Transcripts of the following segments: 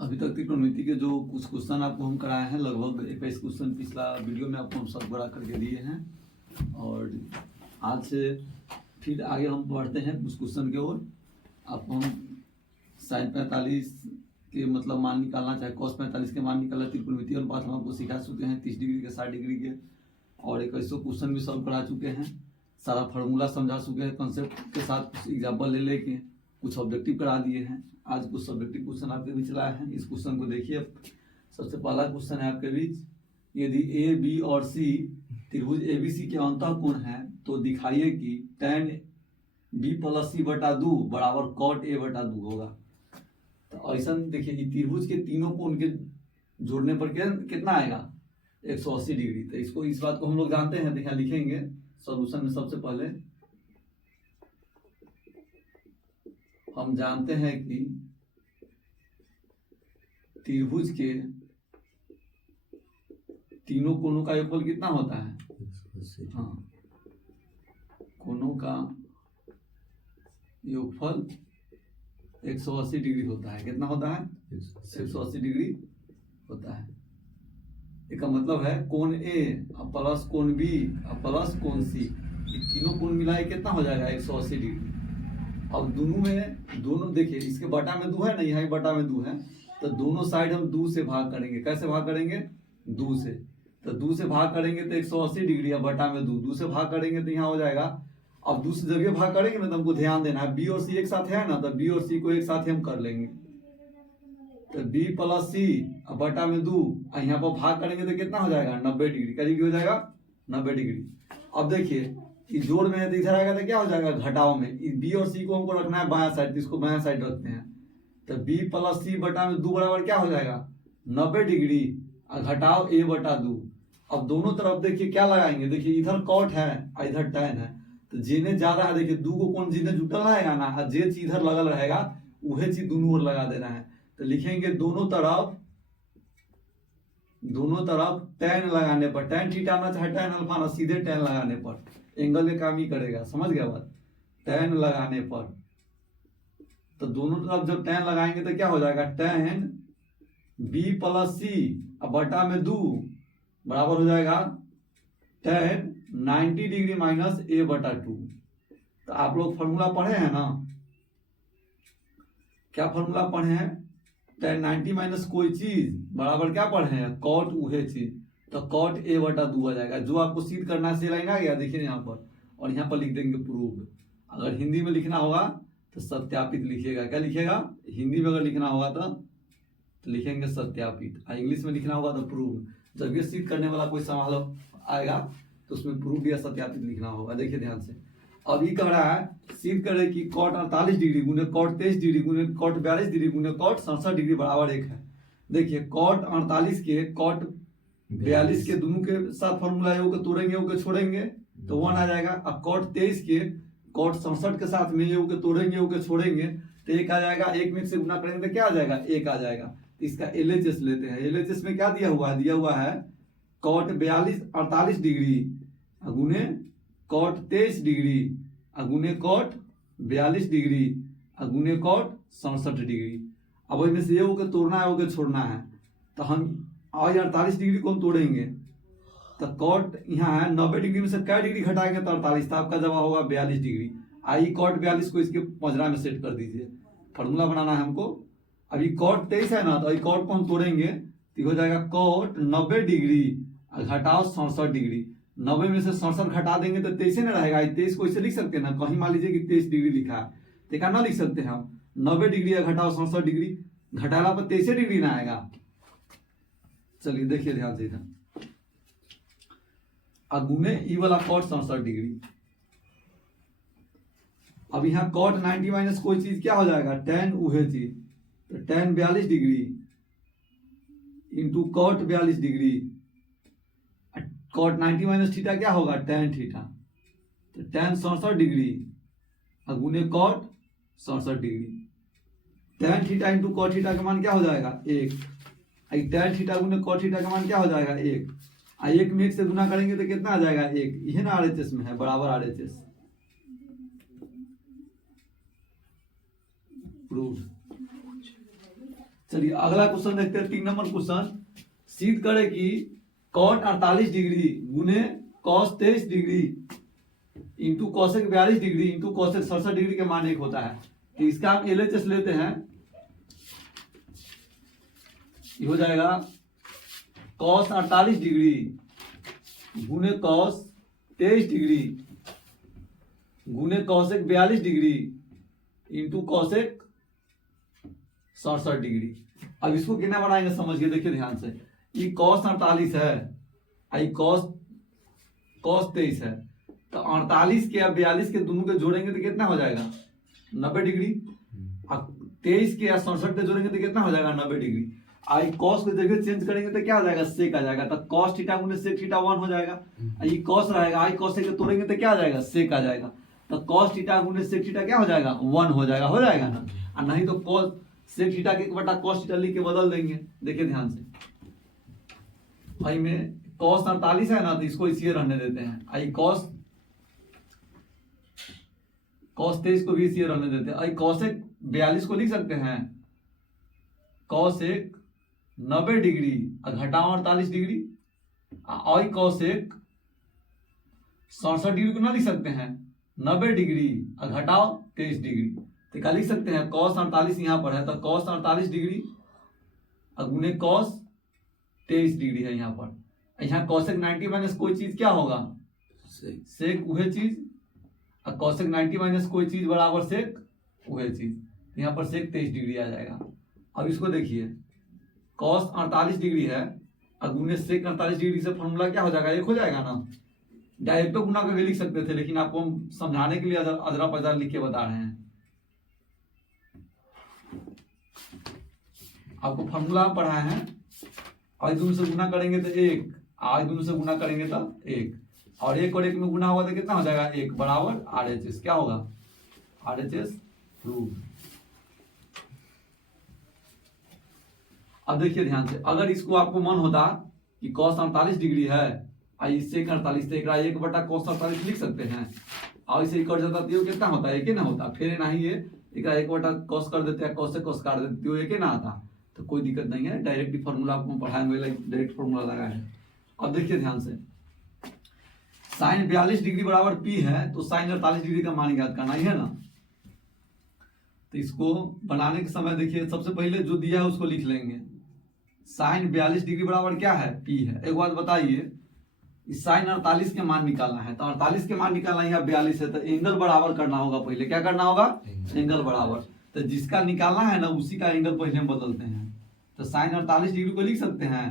अभी तक त्रिकोणमिति के जो कुछ क्वेश्चन आपको हम कराए हैं, लगभग 21 क्वेश्चन पिछला वीडियो में आपको हम सब बड़ा करके दिए हैं। और आज से फिर आगे हम बढ़ते हैं उस क्वेश्चन की ओर। आपको हम sin 45 के मतलब मान निकालना, चाहे cos 45 के मान निकालना, त्रिकोणमिति अनुपात हम आपको सिखा चुके हैं 30 डिग्री के, 60 डिग्री के, और 21 क्वेश्चन भी सॉल्व करा चुके हैं। सारा फार्मूला समझा चुके हैं, कंसेप्ट के साथ कुछ एग्जाम्पल ले लेके कुछ ऑब्जेक्टिव करा दिए हैं। आज कुछ सब्जेक्टिव क्वेश्चन आपके बीच लाए हैं। इस क्वेश्चन को देखिए। सबसे पहला क्वेश्चन है आपके बीच, यदि ए बी और सी त्रिभुज एबीसी के अंतःकोण है तो दिखाइए कि tan बी प्लस सी बटा 2 बराबर cot ए बटा 2 होगा। तो ऐसा देखिए कि त्रिभुज के तीनों कोण के जोड़ने पर कितना आएगा, 180 डिग्री। तो इसको, इस बात को हम लोग जानते हैं, देखिए लिखेंगे सॉल्यूशन में। सबसे पहले हम जानते हैं कि त्रिभुज के तीनों कोणों का योगफल कितना होता है, हाँ, कोणों का योगफल 180 डिग्री होता है। कितना होता है, 180 डिग्री होता है। इसका मतलब है कोण ए प्लस कोण बी प्लस कोण सी, तीनों कोण मिलाए कितना हो जाएगा, 180 डिग्री। अब दोनों देखिए, इसके बटा में 2 है ना, यहाँ बटा में 2 है, तो दोनों साइड हम 2 से भाग करेंगे। कैसे भाग करेंगे, 2 से। तो 2 से भाग करेंगे तो 180 डिग्री है, बटा में 2 से भाग करेंगे तो यहाँ हो जाएगा। अब 2 से जब ये भाग करेंगे ना तो हमको ध्यान देना है, बी और सी एक साथ है ना, तो बी और सी को एक साथ हम कर लेंगे। तो बी प्लस सी बटा में 2, यहाँ पर भाग करेंगे तो कितना हो जाएगा, 90 डिग्री करीब हो जाएगा, 90 डिग्री। अब देखिए कि जोड़ में है तो इधर आएगा तो क्या हो जाएगा, घटाव में। बी और सी को हमको रखना है बायां साइड, तो इसको बायां साइड रखते हैं। तो बी प्लस सी बटा में 2 बराबर क्या हो जाएगा, 90 डिग्री, घटाव ए बटा 2। अब दोनों तरफ देखिए क्या लगाएंगे, देखिए इधर कॉट है इधर tan है, तो जिन्हें ज्यादा है देखिए 2 को कोण जिन्हें जुटल रहेगा ना, जे चीज इधर लगल रहेगा वह चीज दोनों ओर लगा देना है। तो लिखेंगे दोनों तरफ tan लगाने पर, tan थीटा ना चाहे tan अल्फा ना, सीधे tan लगाने पर एंगल के काम ही करेगा, समझ गया बात। tan लगाने पर, तो दोनों तरफ जब tan लगाएंगे तो क्या हो जाएगा, tan b प्लस सी बटा में 2 बराबर हो जाएगा tan 90 डिग्री माइनस a बटा 2। तो आप लोग फॉर्मूला पढ़े हैं ना, क्या फॉर्मूला पढ़े हैं, tan 90 माइनस कोई चीज बराबर क्या पढ़े हैं, cot वह चीज, तो cot a बटा 2 आ जाएगा। जो आपको सिद्ध करना है, से लाइन आ गया, देखिए यहाँ पर, और यहाँ पर लिख देंगे प्रूव्ड। अगर हिंदी में लिखना होगा तो सत्यापित लिखिएगा। क्या लिखिएगा, हिंदी में अगर लिखना होगा तो लिखेंगे सत्यापित, और इंग्लिश में लिखना होगा तो प्रूव्ड। जब ये सिद्ध करने वाला कोई सवाल आएगा तो उसमें प्रूव्ड या सत्यापित लिखना होगा। देखिए ध्यान से, अब ये कह रहा है सिद्ध करे कि cot 48 डिग्री गुने cot 23 डिग्री गुने cot 42 डिग्री गुने cot 67 डिग्री बराबर 1 है। देखिए cot 48 के cot 42 के दोनों के साथ फॉर्मूला योग तोड़ेंगे, योग छोड़ेंगे तो 1 आ जाएगा। अब cot 23 के cot 67 के साथ में योग तोड़ेंगे, योग छोड़ेंगे तो 1 आ जाएगा। 1 में से गुना करेंगे तो क्या आ जाएगा, 1 आ जाएगा। इसका LHS लेते हैं। LHS में क्या दिया हुआ है cot 48 डिग्री गुने cot 23 डिग्री गुने cot 42 डिग्री गुने cot 67 डिग्री। अब इसमें से योग तोड़ना है, योग छोड़ना है, तो हम 48 डिग्री को हम तोड़ेंगे तो cot यहाँ है 90 डिग्री में से क्या डिग्री घटाएंगे तो 48, तो आपका जवाब होगा 42 डिग्री। आई cot 42 को इसके पंजरा में सेट कर दीजिए, फॉर्मूला बनाना है हमको। अभी cot 23 है ना, तो अभी cot को हम तोड़ेंगे तो हो जाएगा cot 90 डिग्री घटाओ 67 डिग्री। 90 में से 67 घटा देंगे तो 23 ना रहेगा। 23 को इसे लिख सकते हैं ना, कहीं मान लीजिए कि 23 डिग्री लिखा है तो क्या ना लिख सकते हैं हम, 90 डिग्री घटाओ 67 डिग्री, घटाला पर 23 डिग्री ना आएगा। चलिए देखिए ध्यान से इधर, गुने ई वाला cot 67 डिग्री। अब यहाँ cot 90 माइनस कोई चीज क्या हो जाएगा, tan वह चीज, तो tan 42 degree into cot 42 degree, cot 90 minus theta क्या होगा, tan थीटा, तो tan 67 डिग्री गुने cot 67 degree. tan theta into cot theta का मान क्या हो जाएगा, 1। tan थीटा गुने cot थीटा का मान क्या हो जाएगा, 1। 1 में 1 से गुना करेंगे तो कितना आ जाएगा, 1। यह ना RHS में है, बराबर RHS प्रूव। चलिए अगला क्वेश्चन देखते हैं, 3 नंबर क्वेश्चन। सिद्ध करे कि कॉट 48 डिग्री गुने cos 23 degree into cosec 42 degree into cosec 67 degree के मान एक होता है। तो इसका हम LHS लेते हैं, ये हो जाएगा कॉस 48 डिग्री गुने कॉस 23 डिग्री गुने cosec 42 degree into cosec 67 degree. अब इसको कितना बनाएंगे समझिए, देखिए ध्यान से। ये कॉस 48 है, आई कॉस 23 है, तो 48 के या 42 के दोनों के जोड़ेंगे तो कितना हो जाएगा 90 डिग्री। अब 23 के या 67 के जोड़ेंगे तो कितना हो जाएगा 90 डिग्री। आई कॉस को जगह चेंज करेंगे तो क्या हो जाएगा सेक आ जाएगा, तो कॉस थीटा गुने सेक थीटा 1 हो जाएगा। ये कॉस रहेगा, आई कॉस के तोड़ेंगे तो क्या आ जाएगा सेक आ जाएगा, तो कॉस थीटा गुने सेक थीटा क्या हो जाएगा 1 हो जाएगा ना। और नहीं तो कॉस सेक थीटा के बटा कॉस थीटा लिख के बदल देंगे। देखिए ध्यान से, भाई में कॉस 48 है ना, तो इसको इसी रहने देते हैं। आई कॉस 23 को भी इसी रहने देते हैं। आई कॉसेक 42 को लिख सकते हैं कॉसेक 90 डिग्री घटाओ 48 डिग्री। आई कॉसेक 67 डिग्री को ना लिख सकते हैं 90 डिग्री घटाओ 23 डिग्री। तो क्या लिख सकते हैं कॉस 48 यहाँ पर है, तो कॉस 48 डिग्री गुने कॉस 23 डिग्री है यहाँ पर। यहाँ कॉसेक 90 माइनस कोई चीज क्या होगा सेक वह चीज, और कॉसेक 90 माइनस कोई चीज बराबर सेक वह चीज। यहाँ पर सेक 23 डिग्री आ जाएगा। अब इसको देखिए कॉस 48 डिग्री है और गुने सेक 48 डिग्री से फॉर्मूला क्या हो जाएगा 1 हो जाएगा ना। डायरेक्ट तो गुना करके लिख सकते थे, लेकिन आपको हम समझाने के लिए अदरा पदरा लिख के बता रहे हैं। आपको फॉर्मूला पढ़ा है, आज दोनों से गुना करेंगे तो 1, आज दोनों से गुना करेंगे तो 1, और 1 और 1 में गुना होगा तो कितना हो जाएगा 1 बराबर RHS क्या होगा RHS प्रूव। अब देखिए ध्यान से, अगर इसको आपको मन होता कि cos 48 डिग्री है और इससे 48 एक 1 बटा cos 48 लिख सकते हैं, और इसे कर जाता तो कितना होता है 1 ना होता, फिर नहीं ये 1 बटा cos कर देते हैं, cos से cos काट देते हो 1 ना आता, तो कोई दिक्कत नहीं है। डायरेक्ट फॉर्मूला आपको पढ़ाएंगे, डायरेक्ट फॉर्मूला लगा है। अब देखिए ध्यान से, साइन 42 डिग्री बराबर P है, तो साइन 48 डिग्री का मान ज्ञात करना ही है ना। तो इसको बनाने के समय देखिए सबसे पहले जो दिया है उसको लिख लेंगे। साइन 42 डिग्री बराबर क्या है P है। एक बात बताइए, इस साइन 48 के मान निकालना है, तो 48 के मान निकालना है, 42 है, तो एंगल बराबर करना होगा। पहले क्या करना होगा एंगल बराबर, तो जिसका निकालना है ना उसी का एंगल पहले हम बदलते हैं। तो साइन 48 डिग्री को लिख सकते हैं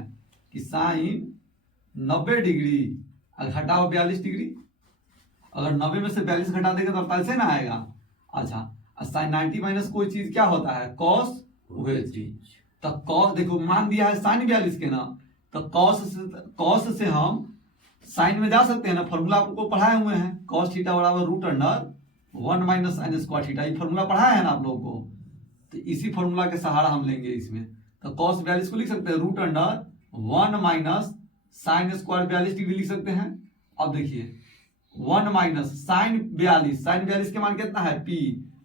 कि साइन 90 डिग्री घटाओ 42 डिग्री। अगर 90 में से 42 घटा देंगे तो 48 ना आएगा। अच्छा, साइन 90 माइनस कोई चीज क्या होता है कॉस वह चीज। तो कॉस देखो मान दिया है साइन 42 के ना, तो कॉस से हम साइन में जा सकते हैं ना, फॉर्मूला आपको पढ़ाए हुए हैं कॉस थीटा बराबर root under 1 minus sine square theta. ये फॉर्मूला पढ़ाया है ना आप लोगों को, तो इसी फॉर्मूला के सहारा हम लेंगे इसमें। तो कॉस 42 को लिख सकते हैं root under 1 minus sine square 42 degree लिख सकते हैं। अब देखिए 1 माइनस साइन 42 के मान कितना है P,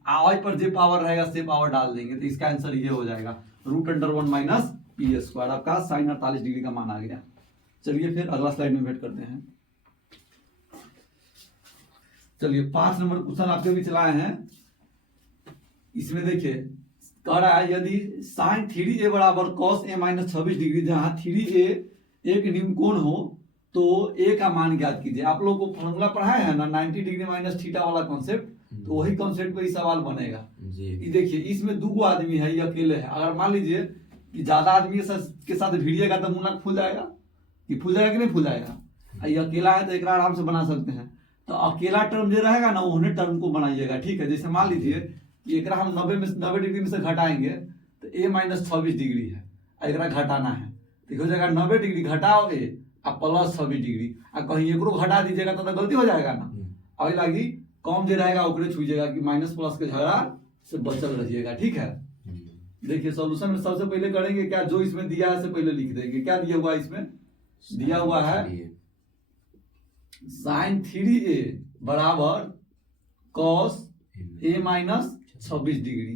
आई पर जे पावर रहेगा से पावर डाल देंगे, तो इसका आंसर ये हो जाएगा root under 1 minus P square. आपका साइन 48 डिग्री का मान आ गया। चलिए फिर अगला स्लाइड में वेट करते हैं। चलिए 5 नंबर क्वेश्चन आपके भी चलाए हैं। इसमें देखिए कह रहा है यदि साइन 3a बराबर cos a माइनस 26 डिग्री, जहां 3a एक न्यून कोण हो तो a का मान ज्ञात कीजिए। आप लोगों को फॉर्मूला पढ़ाया है ना 90 डिग्री माइनस थीटा वाला कॉन्सेप्ट, तो वही कॉन्सेप्ट पे सवाल बनेगा। ये देखिए इसमें 2 आदमी है, ये अकेले है। अगर मान लीजिए कि ज्यादा आदमी के साथ भिड़िएगा तो मुंह फूल जाएगा, कि फूल जाएगा कि नहीं फूल जाएगा। ये अकेला है तो एक आराम से बना सकते हैं। तो अकेला टर्म जो रहेगा ना उन्हें टर्म को बनाइएगा, ठीक है। जैसे मान लीजिए कि एक हम 90 डिग्री में से घटाएंगे तो a माइनस 26 डिग्री है, एक घटाना है, तो हो जाएगा 90 डिग्री घटाओ a और प्लस 26 डिग्री। और कहीं एक घटा दीजिएगा तो गलती हो जाएगा ना। और लगी कम जो रहेगा ओकरे छूजिएगा कि माइनस प्लस के झगड़ा से बचल रहिएगा, ठीक है। देखिए सॉल्यूशन में सबसे पहले करेंगे क्या, जो इसमें दिया है से पहले लिख देंगे। क्या दिया हुआ है इसमें, दिया हुआ है साइन 3a बराबर cos a माइनस 26 डिग्री।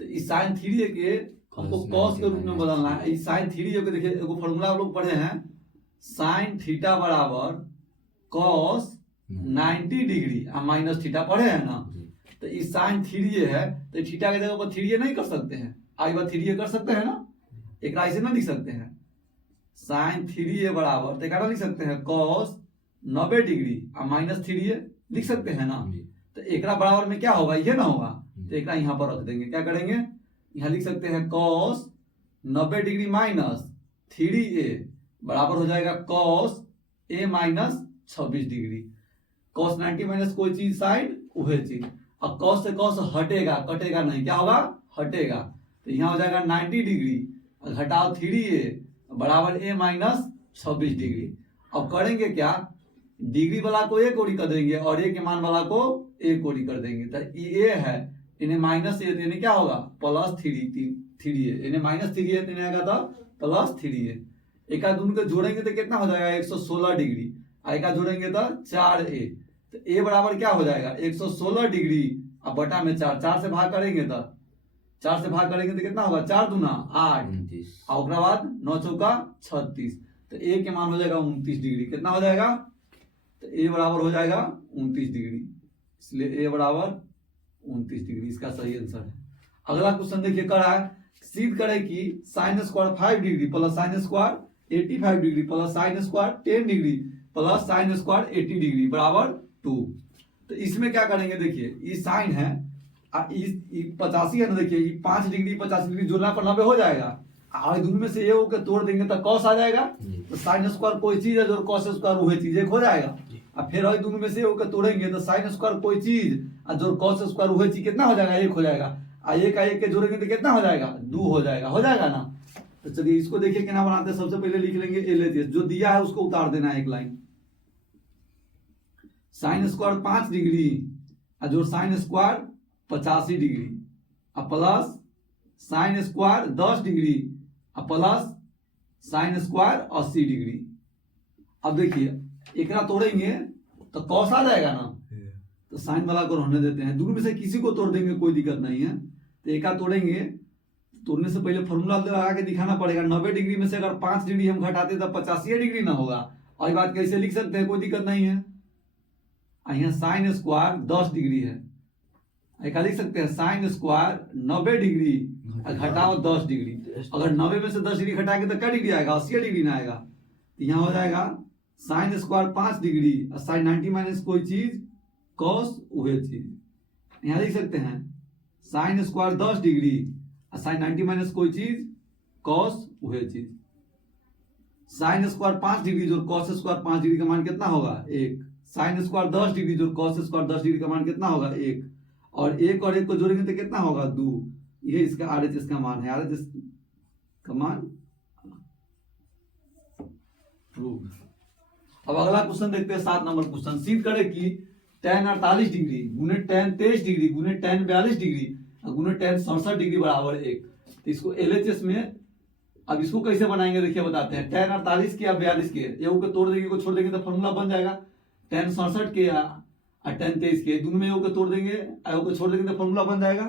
तो इस साइन 3a के हमको कॉस के रूप में बदलना है। साइन थ्री को देखिए, एगो फॉर्मूला आप लोग पढ़े हैं, साइन थीटा बराबर कॉस 90 डिग्री और माइनस थीटा पढ़े हैं ना। तो इस साइन थ्री है तो थीटा की जगह पर थ्री नहीं कर सकते हैं, आई बार थ्री कर सकते हैं ना, एक ऐसे ना लिख सकते हैं। साइन थ्री बराबर तो एक लिख सकते हैं कॉस 90 डिग्री और माइनस थ्री लिख सकते हैं ना। तो एक बराबर में क्या होगा, ये ना होगा, तो एक यहाँ पर रख देंगे। क्या करेंगे, यहाँ लिख सकते हैं कॉस 90 डिग्री माइनस 3a बराबर हो जाएगा cos a minus 26 degree. Cos 90 minus कोई चीज साइड वही चीज, अब कॉस से कॉस हटेगा, कटेगा नहीं, क्या होगा, हटेगा। तो यहाँ हो जाएगा 90 डिग्री घटाओ 3a बराबर a माइनस 26 डिग्री। अब करेंगे क्या, डिग्री वाला को एक ओरी कर देंगे और a के मान वाला को एक ओरी कर देंगे। तो ये है, इन्हें माइनस ए, इन्हें क्या होगा प्लस थ्री है, इन्हें माइनस थ्री है, इन्हें आएगा था प्लस थ्री है। एक दोनों को जोड़ेंगे तो कितना हो जाएगा 116 डिग्री, एक जोड़ेंगे तो 4a। तो a बराबर क्या हो जाएगा 116 डिग्री अब बटा में 4, 4 से भाग करेंगे तो 4 से भाग करेंगे तो कितना होगा 4 दूना 8 और बाद 9 चौका 36। तो a के मान हो जाएगा 29 डिग्री। कितना हो जाएगा, तो a बराबर हो जाएगा 29 डिग्री, इसलिए a बराबर 29 डिग्री इसका सही आंसर है। अगला क्वेश्चन देखिए करा है, सिद्ध करे कि sine square 5 degree plus sine square 85 degree plus sine square 10 degree plus sine square 80 degree बराबर 2। तो इसमें क्या करेंगे, देखिए ये साइन है, 85 है ना, देखिए ये 5 डिग्री 50 डिग्री जोड़ना पर 90 हो जाएगा, और दोनों में से ये होकर तोड़ देंगे तो कॉस आ जाएगा। तो साइन स्क्वायर कोई चीज है जो कॉस स्क्वायर वही चीज एक हो जाएगा, और फिर दोनों में से होकर तोड़ेंगे तो साइन स्क्वायर कोई चीज और जो कॉस स्क्वायर वही चीज कितना हो जाएगा, एक हो जाएगा, और एक के जोड़ेंगे तो कितना हो जाएगा 2 हो जाएगा ना। तो चलिए इसको देखिए क्या बनाते हैं, सबसे पहले लिख लेंगे एलएचएस, जो दिया है उसको उतार देना है एक लाइन। साइन स्क्वायर 5 डिग्री और जो साइन स्क्वायर 85 डिग्री और प्लस साइन स्क्वायर 10 डिग्री और प्लस साइन स्क्वायर 80 डिग्री। अब देखिए एक तोड़ेंगे तो कॉस आ जाएगा ना, तो साइन वाला को रहने देते हैं, दोनों में से किसी को तोड़ देंगे कोई दिक्कत नहीं है। तो एक तोड़ेंगे, तोड़ने से पहले फॉर्मूला लगा के दिखाना पड़ेगा। 90 डिग्री में से अगर 5 डिग्री हम घटाते तो 85 डिग्री ना होगा, और ये बात कैसे लिख सकते हैं, कोई दिक्कत नहीं है। यहाँ साइन स्क्वायर 10 डिग्री है, एक लिख सकते हैं साइन स्क्वायर 90 डिग्री घटाओ 10 डिग्री। अगर 90 में से 10 डिग्री घटाएंगे तो क्या डिग्री आएगा, 80 डिग्री ना आएगा। तो यहाँ हो जाएगा साइन स्क्वायर 5 डिग्री और साइन 90 माइनस कोई चीज कॉस वही चीज। यहाँ लिख सकते हैं साइन स्क्वायर 10 डिग्री और साइन 90 माइनस कोई चीज कॉस वही चीज। साइन स्क्वायर 5 डिग्री जो कॉस स्क्वायर 5 डिग्री का मान कितना होगा 1। साइन स्क्वायर 10 डिग्री जो कॉस स्क्वायर 10 डिग्री का मान कितना होगा 1, और 1 और 1 को जोड़ेंगे तो कितना होगा 2। ये इसका आरएचएस का मान है, आरएचएस का मान प्रूव। अब अगला क्वेश्चन देखते हैं 7 नंबर क्वेश्चन। सिद्ध करे कि tan 48 डिग्री गुने tan 23 डिग्री गुने tan 42 डिग्री गुने tan 67 डिग्री बराबर 1। तो इसको एलएचएस में, अब इसको कैसे बनाएंगे देखिए बताते हैं। tan 48 के या 42 के ये को तोड़ देंगे, को छोड़ देंगे तो फॉर्मूला बन जाएगा। tan 67 के या tan 23 के दोनों में को तोड़ देंगे, को छोड़ देंगे तो फॉर्मूला बन जाएगा।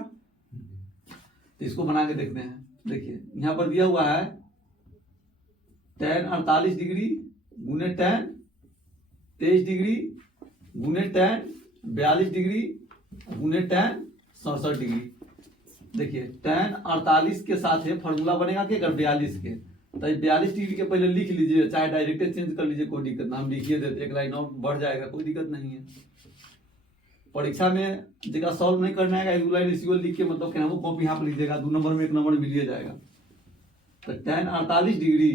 तो इसको बना के देखते हैं। देखिए यहाँ पर दिया हुआ है tan 48 डिग्री गुने tan 23 डिग्री गुने tan 42 डिग्री गुने tan 67 डिग्री। देखिए tan 48 के साथ है फॉर्मूला बनेगा कि अगर 42 के, तो 42 डिग्री के पहले लिख लीजिए, चाहे डायरेक्ट चेंज कर लीजिए, कोई दिक्कत ना, हम लिखिए देते, एक लाइन और बढ़ जाएगा, कोई दिक्कत नहीं है। परीक्षा में जगह सॉल्व नहीं करना है, एक लाइन इसी लिख के मतलब क्या कॉपी यहाँ पर लीजिएगा, 2 नंबर में 1 नंबर मिलिए जाएगा। तो tan 48 डिग्री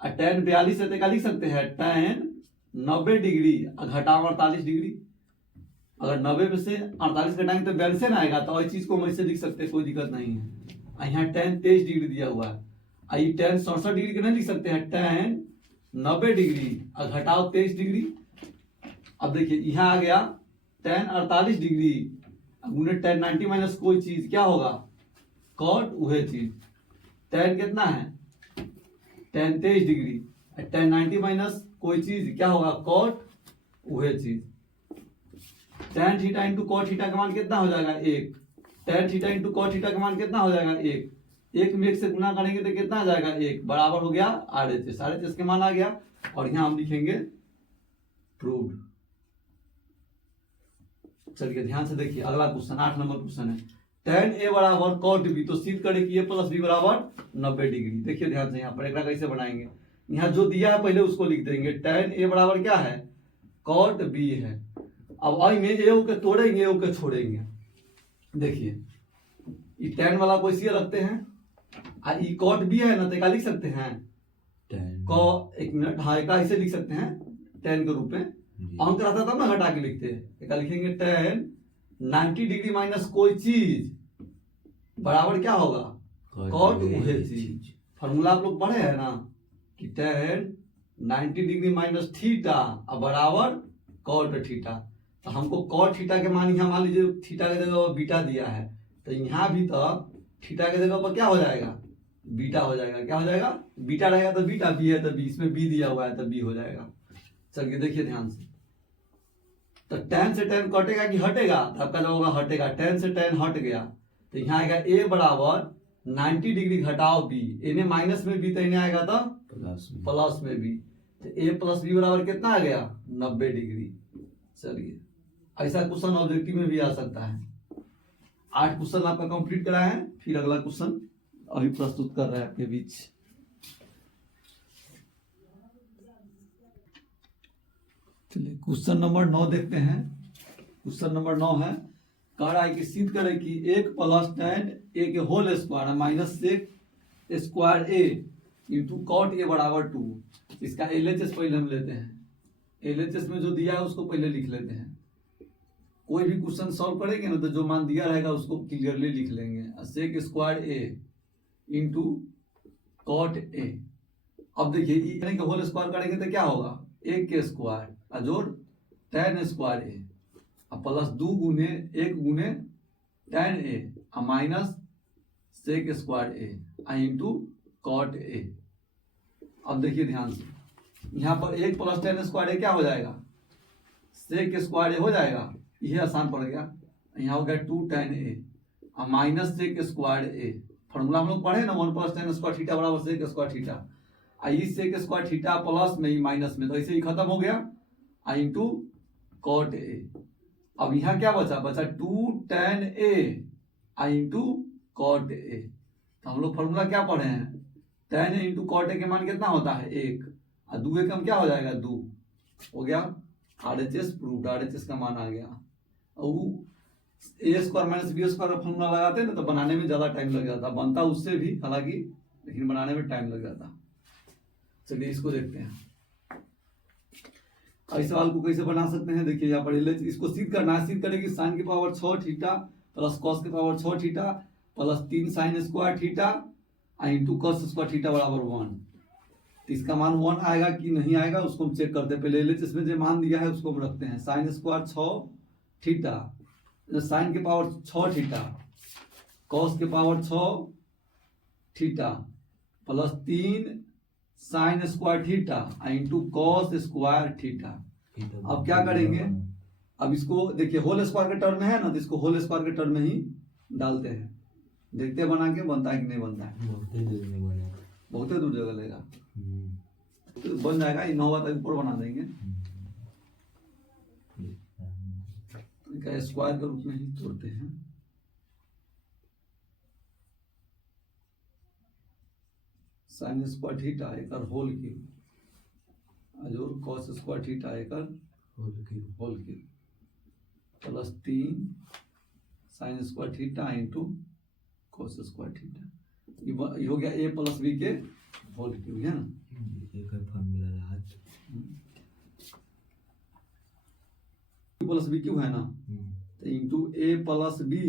और tan 42 है तो लिख सकते हैं tan 90 डिग्री घटाओ 48 डिग्री। अगर 90 में से 48 घटाएंगे तो 42 ना आएगा, तो इस चीज को हम ऐसे लिख सकते हैं, कोई दिक्कत नहीं है। यहाँ tan 23 डिग्री दिया हुआ है, आई tan 67 डिग्री के नहीं लिख सकते हैं, tan 90 डिग्री घटाओ 23 डिग्री। अब देखिए यहाँ आ गया tan 48 डिग्री गुने tan 90 माइनस कोई चीज क्या होगा कॉट वही चीज। tan कितना है tan 23 डिग्री, tan 90 माइनस कोई चीज क्या होगा कॉट वही चीज। tan theta into cot theta का मान कितना हो जाएगा 1। tan theta into cot theta का मान कितना हो जाएगा 1। एक में एक से गुना करेंगे तो कितना आ जाएगा, एक बराबर हो गया RHS। RHS के मान आ गया और यहाँ हम लिखेंगे प्रूव्ड। चलिए ध्यान से देखिए अगला क्वेश्चन 8 नंबर क्वेश्चन है। tan A बराबर cot B, तो सिद्ध करें कि A प्लस B बराबर 90 डिग्री। देखिए ध्यान से यहाँ पर एक कैसे बनाएंगे, यहाँ जो दिया है पहले उसको लिख देंगे। tan A बराबर क्या है, cot B है। अब आई में ए के तोड़ेंगे, ए के छोड़ेंगे। देखिए ये tan वाला को इसी रखते हैं, ये cot B है ना, तो क्या लिख सकते हैं एक मिनट, हाँ एक ऐसे लिख सकते हैं tan के रूप में। अंक रहता तब ना घटा के लिखते हैं, क्या लिखेंगे tan 90 डिग्री माइनस कोई चीज बराबर क्या होगा, cot वह चीज। फॉर्मूला आप लोग पढ़े हैं ना कि tan 90 डिग्री माइनस थीटा अब बराबर cot थीटा। तो हमको cot थीटा के मान यहाँ मान लीजिए थीटा की जगह बीटा दिया है, तो यहाँ भी तो थीटा की जगह पर क्या हो जाएगा, बीटा हो जाएगा। क्या हो जाएगा, बीटा रहेगा तो बीटा, बी है तो बी, इसमें बी दिया हुआ है तो बी हो जाएगा। चलिए देखिए ध्यान से, तो tan से tan कटेगा कि हटेगा, तो आपका जवाब होगा हटेगा। tan से tan हट गया तो यहाँ आएगा a बराबर 90 डिग्री घटाओ b, इन्हें माइनस में b तो इन्हें आएगा तो प्लस में b, तो a प्लस b बराबर कितना आ गया 90 डिग्री। चलिए ऐसा क्वेश्चन ऑब्जेक्टिव में भी आ सकता है। 8 क्वेश्चन आपका कंप्लीट करा है, फिर अगला क्वेश्चन अभी प्रस्तुत कर रहे हैं आपके बीच। चलिए क्वेश्चन नंबर 9 देखते हैं। क्वेश्चन नंबर 9 है, कह रहा है कि सिद्ध करें कि 1 प्लस tan A के whole square minus sec square A into cot A बराबर 2। इसका LHS पहले हम लेते हैं, LHS में जो दिया है उसको पहले लिख लेते हैं। कोई भी क्वेश्चन सॉल्व करेंगे ना तो जो मान दिया रहेगा उसको क्लियरली लिख लेंगे। Sec square A into cot A। अब देखिए होल स्क्वायर करेंगे तो क्या होगा, 1 के स्क्वायर जोड़ tan स्क्वायर A प्लस 2 गुने 1 गुने tan A minus sec square A into cot A। अब देखिए ध्यान से, यहाँ पर 1 प्लस tan स्क्वायर A क्या हो जाएगा, सेक स्क्वायर A हो जाएगा, यह आसान पड़ गया। यहाँ हो गया 2 tan A minus sec square A। Formula हम लोग पढ़े ना 1 प्लस tan स्क्वायर थीटा बराबर sec square theta, sec square theta plus में ही माइनस में, तो ऐसे ही खत्म हो गया इंटू कॉट A। अब यहाँ क्या बचा, बचा 2 tan A into cot A। तो हम लोग फॉर्मूला क्या पढ़े हैं, tan A into cot A के मान कितना होता है 1 और 2 एकम क्या हो जाएगा 2, हो गया RHS प्रूव्ड। RHS का मान आ गया। और ए स्क्वायर माइनस बी स्क्वायर का फॉर्मूला लगाते हैं ना तो बनाने में ज्यादा टाइम लग जाता, बनता उससे भी हालांकि, लेकिन बनाने में टाइम लग जाता। चलिए इसको देखते हैं, इस सवाल को कैसे बना सकते हैं। देखिए यहाँ पर इसको सिद्ध करना है। सिद्ध करें कि साइन की पावर 6 थीटा प्लस कॉस की power 6 theta plus 3 sine square theta into cos square theta बराबर 1। तो इसका मान 1 आएगा कि नहीं आएगा उसको हम चेक करते हैं। पहले इसमें जो मान दिया है उसको हम रखते हैं, साइन स्क्वायर 6 थीटा, साइन के पावर 6 थीटा कॉस के power 6 theta plus 3 sine square theta into cos square theta. अब क्या करेंगे, अब इसको देखिए होल स्क्वायर के टर्म में है ना, तो इसको होल स्क्वायर के टर्म में ही डालते हैं, देखते हैं बना के बनता है कि नहीं बनता है। बहुत दूर जगह लेगा तो बन जाएगा, ये 9 तक ऊपर बना देंगे, स्क्वायर के रूप में ही तोड़ते हैं। साइन स्क्वायर थीटा एक होल की जोड़ कॉस स्क्वायर थीटा एक होल की plus 3 sine square theta into cos square theta, ये हो गया a प्लस बी के होल क्यूब है ना। प्लस बी क्यूब है ना, तो into a plus B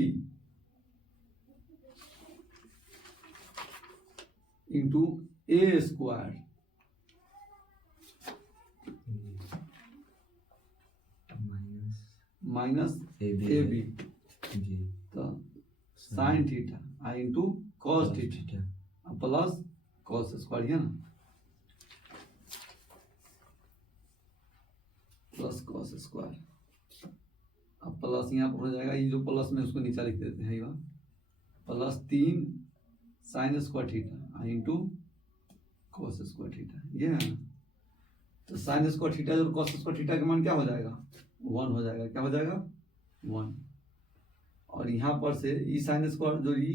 into A square minus A B, तो sine theta into cos theta plus cos square है ना, प्लस कॉस स्क्वायर। अब प्लस यहाँ पर हो जाएगा, ये जो प्लस में उसको नीचे लिख देते हैं, plus 3 sine square theta into cos square theta, ये है ना। तो साइन स्क्वायर थीटा और कॉस स्क्वायर थीटा का मान क्या हो जाएगा, 1 हो जाएगा। क्या हो जाएगा, 1। और यहाँ पर से ई साइन स्क्वायर जो ई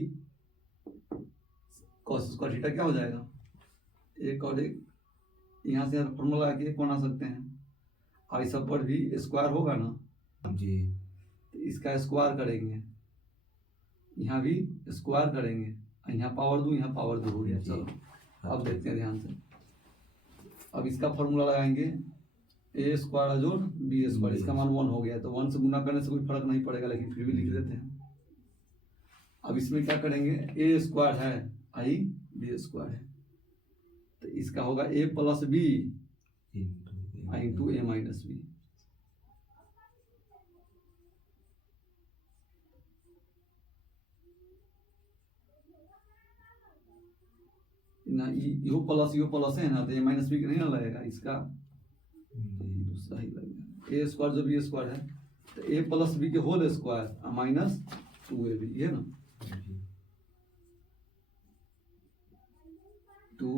कॉस स्क्वायर थीटा क्या हो जाएगा, एक और एक, यहाँ से फॉर्मूला आके एक बना सकते हैं। और इस सब पर भी स्क्वायर होगा ना जी, तो इसका स्क्वायर करेंगे, यहाँ भी स्क्वायर करेंगे, यहाँ पावर 2 यहाँ पावर 2 हो गया। चलो अब देखते हैं ध्यान से। अब इसका फॉर्मूला लगाएंगे, ए स्क्वायर जोड़ बी स्क्वायर, इसका मान 1 हो गया। तो 1 से गुना करने से कोई फर्क नहीं पड़ेगा, लेकिन फिर भी लिख देते हैं। अब इसमें क्या करेंगे, ए स्क्वायर है आई बी स्क्वायर है, तो इसका होगा ए प्लस बी इंटू ए माइनस बी। ना यो प्लस है ना, तो ए माइनस बी नहीं ना लगेगा, इसका दूसरा ही लगेगा। ए स्क्वायर जो बी स्क्वायर है, तो ए प्लस बी के होल स्क्वायर माइनस 2ab, ये ना 2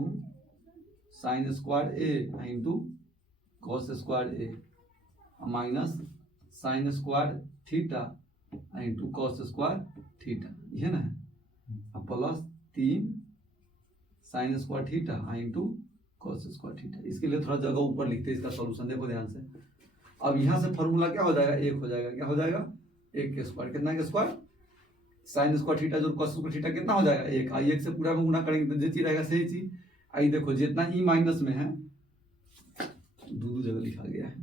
sine square A into cos square A minus sine square theta into cos square theta, ये ना है। Plus 3 sine square theta into cos square theta. इसके लिए थोड़ा जगह ऊपर लिखते हैं इसका सॉल्यूशन, देखो ध्यान से। अब यहाँ से फॉर्मूला क्या हो जाएगा, 1 हो जाएगा। क्या हो जाएगा, 1 के स्क्वायर, कितना के स्क्वायर, साइन स्क्वायर थीटा जो कॉस स्क्वायर थीटा कितना हो जाएगा 1। आई 1 से पूरा में गुना करेंगे तो जो चीज रहेगा सही चीज। आई देखो जितना ई माइनस में है दो जगह लिखा गया है।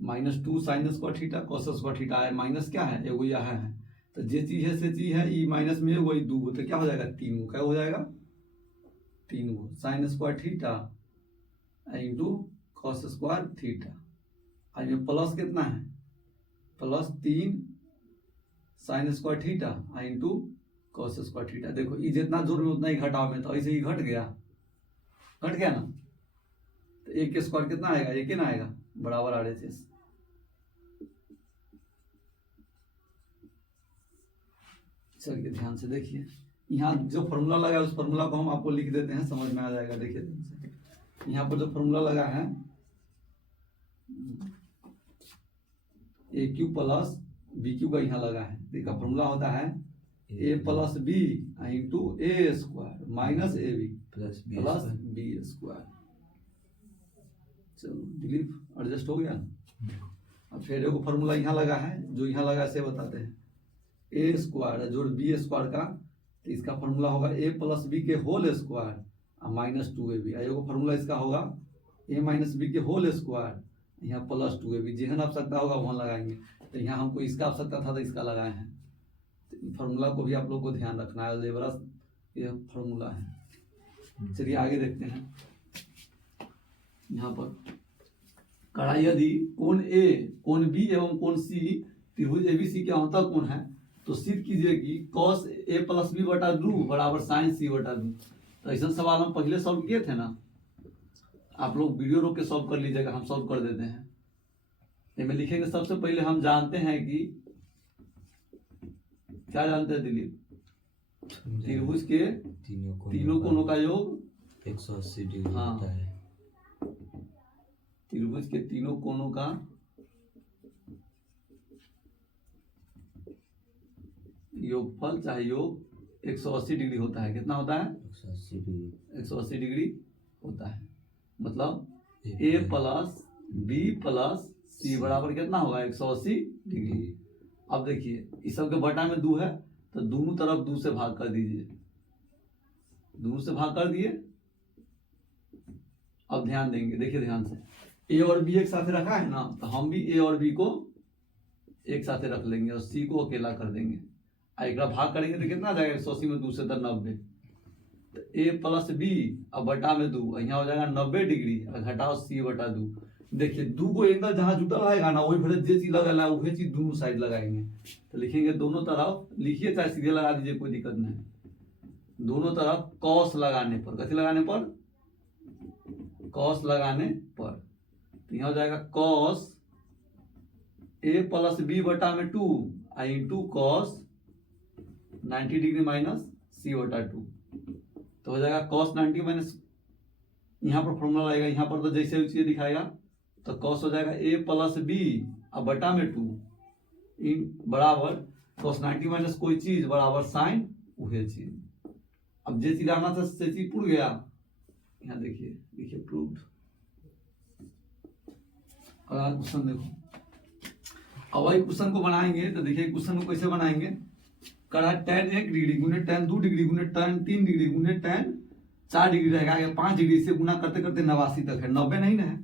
-2 sine square theta cos square theta है, माइनस क्या है, एगो यह है। तो जे चीज है से चीज है, ई माइनस में वही 2 तो क्या हो जाएगा 3। क्या हो जाएगा 3 sine square theta into cos square theta. आज में प्लस कितना है, +3 sine square theta into cos square theta. देखो ये जितना जोड़ में उतना ही घटाव में, तो ऐसे ही घट गया ना। तो 1 के स्क्वायर कितना आएगा, 1 ही ना आएगा, बराबर RHS। चलिए ध्यान से देखिए, यहाँ जो फॉर्मूला लगा है उस फॉर्मूला को हम आपको लिख देते हैं, समझ में आ जाएगा। देखिए ध्यान से, यहाँ पर जो फॉर्मूला लगा है AQ प्लस BQ का यहाँ लगा है। देखा फॉर्मूला होता है A plus B into A square minus AB plus B square. चलो दिलीप एडजस्ट हो गया। अब फिर एक फॉर्मूला यहाँ लगा है, जो यहाँ लगा से बताते हैं। ए स्क्वायर जोड़ बी स्क्वायर का, तो इसका फॉर्मूला होगा ए प्लस बी के होल स्क्वायर -2ab। एगो फॉर्मूला इसका होगा ए माइनस बी के होल स्क्वायर, यहाँ +2ab। जेहन आवश्यकता होगा वहाँ लगाएंगे। तो यहाँ हमको इसका आवश्यकता था तो इसका लगाए हैं। तो फॉर्मूला को भी आप लोग को ध्यान रखना है, अलजेब्रा ये फॉर्मूला है। चलिए आगे देखते हैं। यहाँ पर कड़ा यदि कोण ए, कोण बी एवं कोण सी त्रिभुज ABC के अंतः कोण है, तो सिद्ध कीजिए कि cos A प्लस बी बटा 2 बराबर साइन C बटा 2। तो ऐसा सवाल हम पहले सॉल्व किए थे ना, आप लोग वीडियो रोक के सॉल्व कर लीजिएगा, हम सॉल्व कर देते हैं। इसमें लिखेंगे सबसे पहले हम जानते हैं कि क्या जानते हैं दिलीप, त्रिभुज के तीनों कोणों का योग 180 डिग्री हाँ, होता है। त्रिभुज के तीनों कोणों का योगफल चाहे योग 180 डिग्री होता है। कितना होता है 180 डिग्री होता है। मतलब A प्लस बी प्लस सी बराबर कितना होगा 180 डिग्री। अब देखिए इस सब के बटा में 2 है, तो दोनों तरफ 2 से भाग कर दीजिए। 2 से भाग कर दिए। अब ध्यान देंगे, देखिए ध्यान से, ए और बी एक साथ रखा है ना, तो हम भी ए और बी को एक साथ रख लेंगे और सी को अकेला कर देंगे। एक भाग करेंगे तो कितना जाएगा 180 में 2 से 90। तो ए प्लस बी अब बटा में 2, यहाँ हो जाएगा 90 डिग्री और घटाओ सी बटा 2। देखिए 2 को एंगल जहाँ जुटल रहेगा ना, वही भरे जे चीज लगा वही चीज दोनों साइड लगाएंगे। तो लिखेंगे दोनों तरफ, लिखिए चाहे सीधे लगा दीजिए, कोई दिक्कत नहीं। दोनों तरफ कॉस लगाने पर, कैसे लगाने पर कॉस लगाने पर, तो यहाँ हो जाएगा कॉस ए प्लस बी बटा में 2 इंटू कॉस 90 डिग्री माइनस सी बटा 2, तो हो जाएगा कॉस 90 माइनस, यहाँ पर फॉर्मूला लगेगा, यहाँ पर तो जैसे चीज दिखाएगा, तो कॉस हो जाएगा ए प्लस बी अब बटा में 2 इन बराबर कॉस 90 माइनस कोई चीज बराबर साइन वही चीज। अब जे चीज आना था से चीज पूछ गया, यहाँ देखिए देखिए प्रूव्ड। अगला क्वेश्चन देखो, अब वही क्वेश्चन को बनाएंगे तो देखिए क्वेश्चन को कैसे बनाएंगे। करा tan 1 डिग्री गुने tan 2 डिग्री गुने tan 3 डिग्री गुने tan 4 डिग्री रहेगा, या 5 डिग्री से गुना करते करते 89 तक है, 90 नहीं ना है।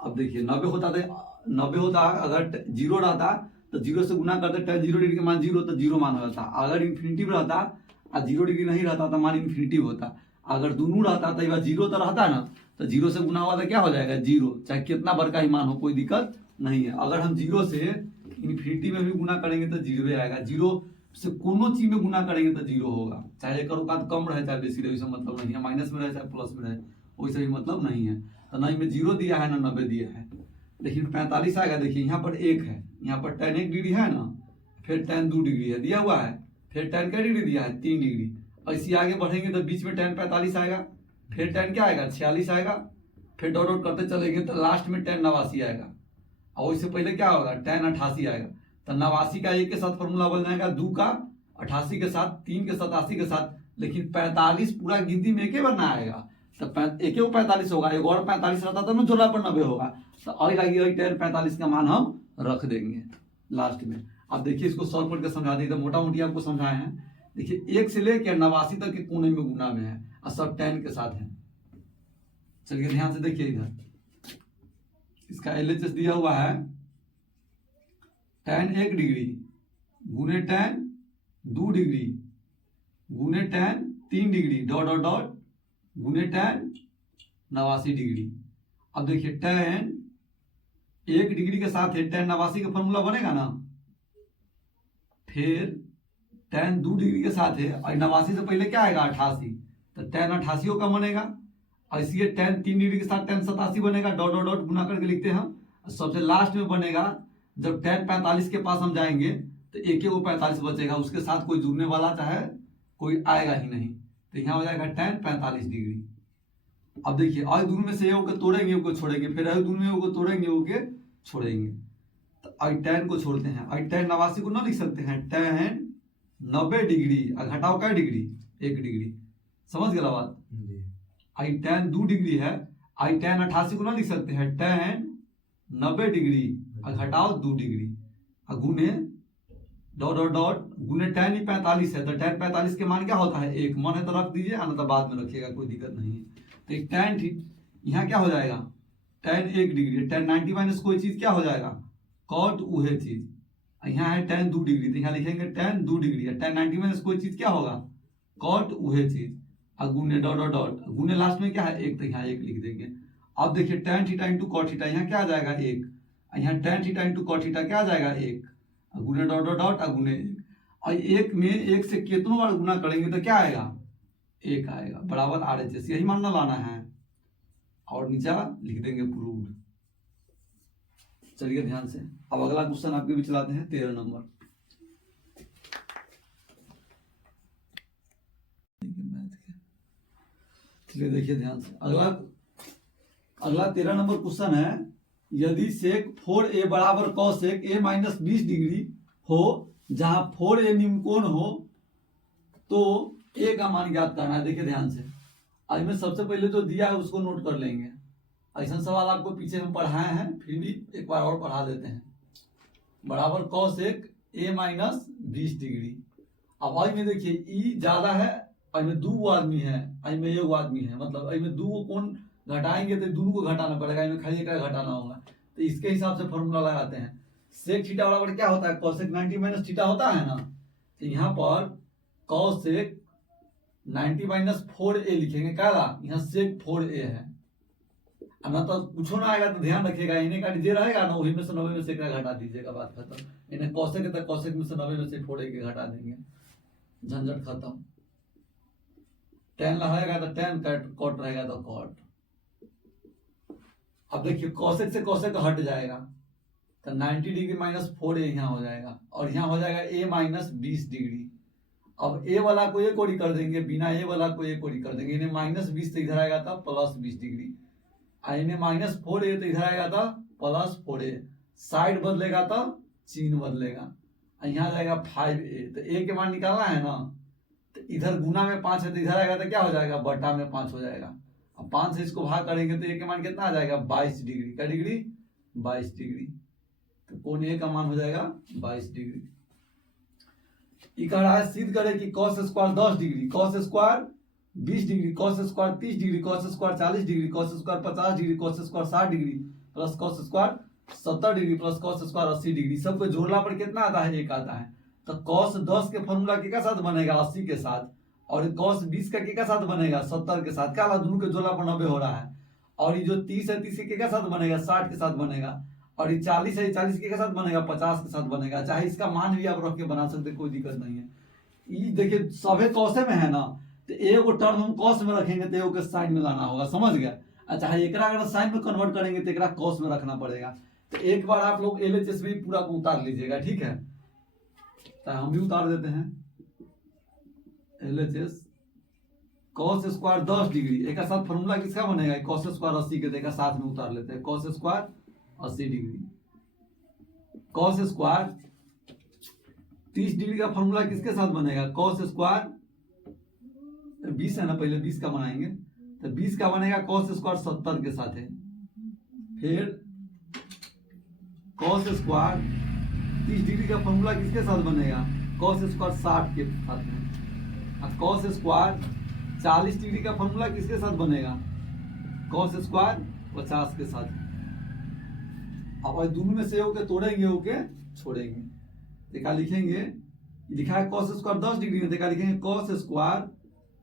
अब देखिए 90 होता था, 90 होता अगर 0 रहता तो 0 से गुना करते tan 0 डिग्री का मान 0 तो 0 मान रहता, अगर इन्फिनिटिव रहता और 0 डिग्री नहीं रहता तो मान इन्फिनिटिव होता, अगर दोनों रहता तो ये 0 तो रहता ना, तो 0 से गुना हुआ तो क्या हो जाएगा 0, चाहे कितना बड़का ही मान हो कोई दिक्कत नहीं है। अगर हम 0 से इन्फिनिटी में भी गुना करेंगे तो 0 आएगा, 0 से कोनो चीज में गुना करेंगे तो 0 होगा, चाहे एक औकात कम रहे चाहे बेसी रहे, उससे मतलब नहीं है, माइनस में रहे चाहे प्लस में रहे वैसे भी मतलब नहीं है। तो ना में 0 दिया है ना 90 दिया है, लेकिन 45 आएगा। देखिए यहाँ पर 1 है, यहाँ पर tan 1 डिग्री है ना, फिर tan 2 डिग्री है दिया हुआ है, फिर tan क्या डिग्री दिया है 3 डिग्री, ऐसे आगे बढ़ेंगे तो बीच में tan 45 आएगा, फिर tan क्या आएगा 46 आएगा, फिर डॉट डॉट करते चलेंगे तो लास्ट में tan 89 आएगा, और इससे पहले क्या होगा tan 88 आएगा। तो 89 का 1 के साथ फॉर्मूला बन जाएगा, 2 का 88 के साथ, 3 के 87 के साथ, लेकिन 45 पूरा गिनती में एक ही बनना आएगा, तो एक 45 होगा, एक और 45 रहता तो ना जोड़ा पर 90 होगा, तो और लगी tan 45 का मान हम रख देंगे लास्ट में। अब देखिए इसको सॉल्व करके समझा दें, तो मोटा मोटी आपको समझाए हैं। देखिए 1 से लेकर 89 तक के कोने में गुना में है और सब tan के साथ है। चलिए ध्यान से देखिए, इधर इसका LHS दिया हुआ है tan 1 डिग्री गुने tan 2 डिग्री गुने tan 3 degree dot dot dot गुने tan 89 डिग्री। अब देखिए tan 1 डिग्री के साथ है tan 89 का फॉर्मूला बनेगा ना, फिर tan 2 डिग्री के साथ है और 89 से पहले क्या आएगा 88, तो tan 88 का बनेगा, और इसलिए tan 3 डिग्री के साथ tan 87 बनेगा, डॉट डॉट डॉट गुना करके लिखते हैं हम। सबसे लास्ट में बनेगा जब tan 45 के पास हम जाएंगे तो एक ही वो 45 बचेगा, उसके साथ कोई जुड़ने वाला चाहे कोई आएगा ही नहीं, तो यहाँ हो जाएगा tan 45 डिग्री। अब देखिए और दूर में से ये तोड़ेंगे वो छोड़ेंगे, फिर दूर में वो तोड़ेंगे वो छोड़ेंगे, तो आई tan को छोड़ते हैं, आई tan 89 को ना लिख सकते हैं, tan 90 डिग्री और घटाओ क्या डिग्री 1 डिग्री, समझ गया बात। आई tan 2 डिग्री है, आई tan 88 को ना लिख सकते हैं, tan 90 डिग्री और घटाओ 2 डिग्री और गुने डॉट डॉट डॉट गुने tan ही 45 है, तो tan 45 के मान क्या होता है 1, मन है तो रख दीजिए, आना तो बाद में रखिएगा कोई दिक्कत नहीं है। तो एक tan यहाँ क्या हो जाएगा tan 1 डिग्री, tan 90 माइनस कोई चीज क्या हो जाएगा cot वह चीज, यहाँ है tan 2 डिग्री, तो यहाँ लिखेंगे tan 2 डिग्री, tan 90 माइनस कोई चीज क्या होगा cot वह चीज, और गुने डॉट डॉट डॉट गुने लास्ट में क्या है 1, तो यहाँ 1 लिख देंगे। अब देखिए tan theta into cot theta, यहाँ क्या आ जाएगा 1, यहाँ tan theta into cot theta क्या आ जाएगा 1, गुने डॉट डॉट डॉट और गुने 1, और 1 में 1 से कितनों बार गुना करेंगे तो क्या आएगा 1 आएगा, बराबर RHS, यही मानना लाना है, और नीचा लिख देंगे प्रूव्ड। चलिए ध्यान से, अब अगला क्वेश्चन आपके भी चलाते हैं 13 नंबर। चलिए देखिए ध्यान से, अगला 13 नंबर क्वेश्चन है, यदि सेक 4a बराबर कॉसेक a माइनस 20 डिग्री हो, जहां 4a निम्नकोण हो, तो a का मान ज्ञात करना है। देखिए ध्यान से, आज में सबसे पहले जो दिया है उसको नोट कर लेंगे, ऐसा सवाल आपको पीछे हम पढ़ाए हैं, फिर भी एक बार और पढ़ा देते हैं। बराबर कॉसेक a माइनस 20 डिग्री। अब आज में देखिए e ज्यादा है, आज में 2 आदमी है, आज में 1 आदमी है, मतलब आज में 2 कोण घटाएंगे तो दोनों को घटाना पड़ेगा, इनमें खाली एक घटाना होगा, तो इसके हिसाब से फॉर्मूला लगाते हैं। सेक थीटा बराबर क्या होता है कॉसेक 90 माइनस थीटा होता है ना, तो यहाँ पर कॉसेक 90 माइनस 4a लिखेंगे, क्या यहाँ सेक 4a है, ना तो कुछ ना आएगा तो ध्यान रखिएगा, इन्हें का जे रहेगा ना वही में से 90 में से घटा दीजिएगा, बात खत्म। इन्हें कॉसेक है तो कॉसेक में से 90 में से 4a के घटा देंगे, झंझट खत्म। tan रहेगा तो tan, कट रहेगा तो कॉट, अब देखिए कॉसेक से कॉसेक हट जाएगा तो 90 डिग्री माइनस 4a यहाँ हो जाएगा और यहाँ हो जाएगा a माइनस 20 डिग्री। अब a वाला को एक ओरी कर देंगे, बिना a वाला को एक ओरी कर देंगे। इन्हें माइनस 20 तो इधर आएगा था प्लस 20 डिग्री, इन्हें माइनस 4a तो इधर आएगा था प्लस 4a। साइड बदलेगा तो चिन्ह बदलेगा, यहाँ जाएगा 5a। तो a के मान निकालना है ना, तो इधर गुना में 5 है तो इधर आएगा तो क्या हो जाएगा, बटा में 5 हो जाएगा। अब 5 से इसको भाग करेंगे तो a के मान कितना आ जाएगा, 22 डिग्री। क्या डिग्री, 22 डिग्री। तो कोण ए का मान हो जाएगा 22 डिग्री। ये कह रहा है सिद्ध करें कि cos square 10 degree, cos square 20 degree, cos square 30 degree, cos square 40 degree, cos square 50 degree, cos square 60 degree plus cos square 70 degree plus cos square 80 degree, सबको जोड़ना पर कितना आता है, एक आता है। तो cos 10 के फॉर्मूला के साथ बनेगा 80 के साथ, और cos 20 का के साथ बनेगा 70 के साथ। क्या दोनों के जोड़ना पर 90 हो रहा है। और ये जो 30 है 30 के साथ बनेगा 60 के साथ बनेगा, और ये 40 है 40 के साथ बनेगा 50 के साथ बनेगा। चाहे इसका मान भी आप रख के बना सकते, कोई दिक्कत नहीं है। ये देखिए सभी कॉसे में है ना, तो एगो टर्म हम कॉस में रखेंगे तो एगो के साइन में लाना होगा, समझ गया। अच्छा एकरा अगर साइन में कन्वर्ट करेंगे तो एकरा कॉस में रखना पड़ेगा। तो एक बार आप लोग LHS भी पूरा को उतार लीजिएगा, ठीक है। तो हम भी उतार देते हैं LHS। cos स्क्वायर 10 डिग्री एक साथ फॉर्मूला किसका बनेगा, cos स्क्वायर 80 के, देखा साथ में उतार लेते हैं। cos square 80 degree, cos square 30 degree का फॉर्मूला किसके साथ बनेगा, cos स्क्वायर 20 है ना, पहले 20 का बनाएंगे तो 20 का बनेगा cos स्क्वायर 70 के साथ है। फिर cos स्क्वायर 30 डिग्री का फॉर्मूला किसके साथ बनेगा, cos स्क्वायर 60 के साथ में। और cos स्क्वायर 40 डिग्री का फॉर्मूला किसके साथ बनेगा, cos स्क्वायर 50 के साथ। अब दोनों में से होके तोड़ेंगे, होके छोड़ेंगे। देखा लिखेंगे, लिखा है cos स्क्वायर 10 डिग्री में, देखा लिखेंगे cos स्क्वायर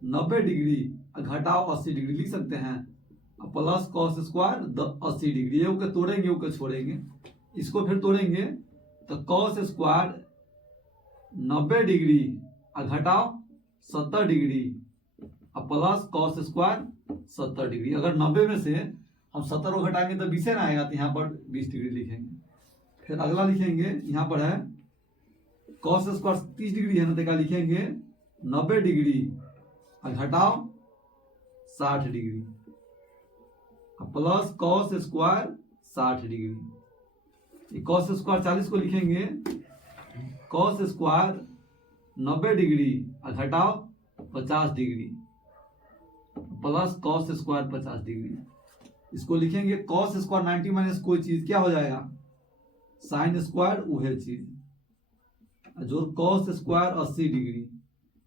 90 डिग्री घटाओ 80 डिग्री लिख सकते हैं, प्लस cos स्क्वायर 80 डिग्री। ये होके तोड़ेंगे, होके छोड़ेंगे। इसको फिर तोड़ेंगे तो cos स्क्वायर 90 डिग्री घटाओ 70 degree plus cos square 70 degree. अगर 90 में से हम 70 को घटाएंगे तो 20 ना आएगा, तो यहाँ पर 20 डिग्री लिखेंगे। फिर अगला लिखेंगे, यहाँ पर है cos स्क्वायर 30 डिग्री है ना, देखा लिखेंगे 90 डिग्री घटाओ 60 degree plus cos square 60 degree. cos square 40 को लिखेंगे cos स्क्वायर 90 डिग्री घटाओ 50 degree plus cos square 50 degree. इसको लिखेंगे cos स्क्वायर 90 माइनस कोई चीज क्या हो जाएगा, साइन स्क्वायर वह चीज, जो cos स्क्वायर 80 डिग्री।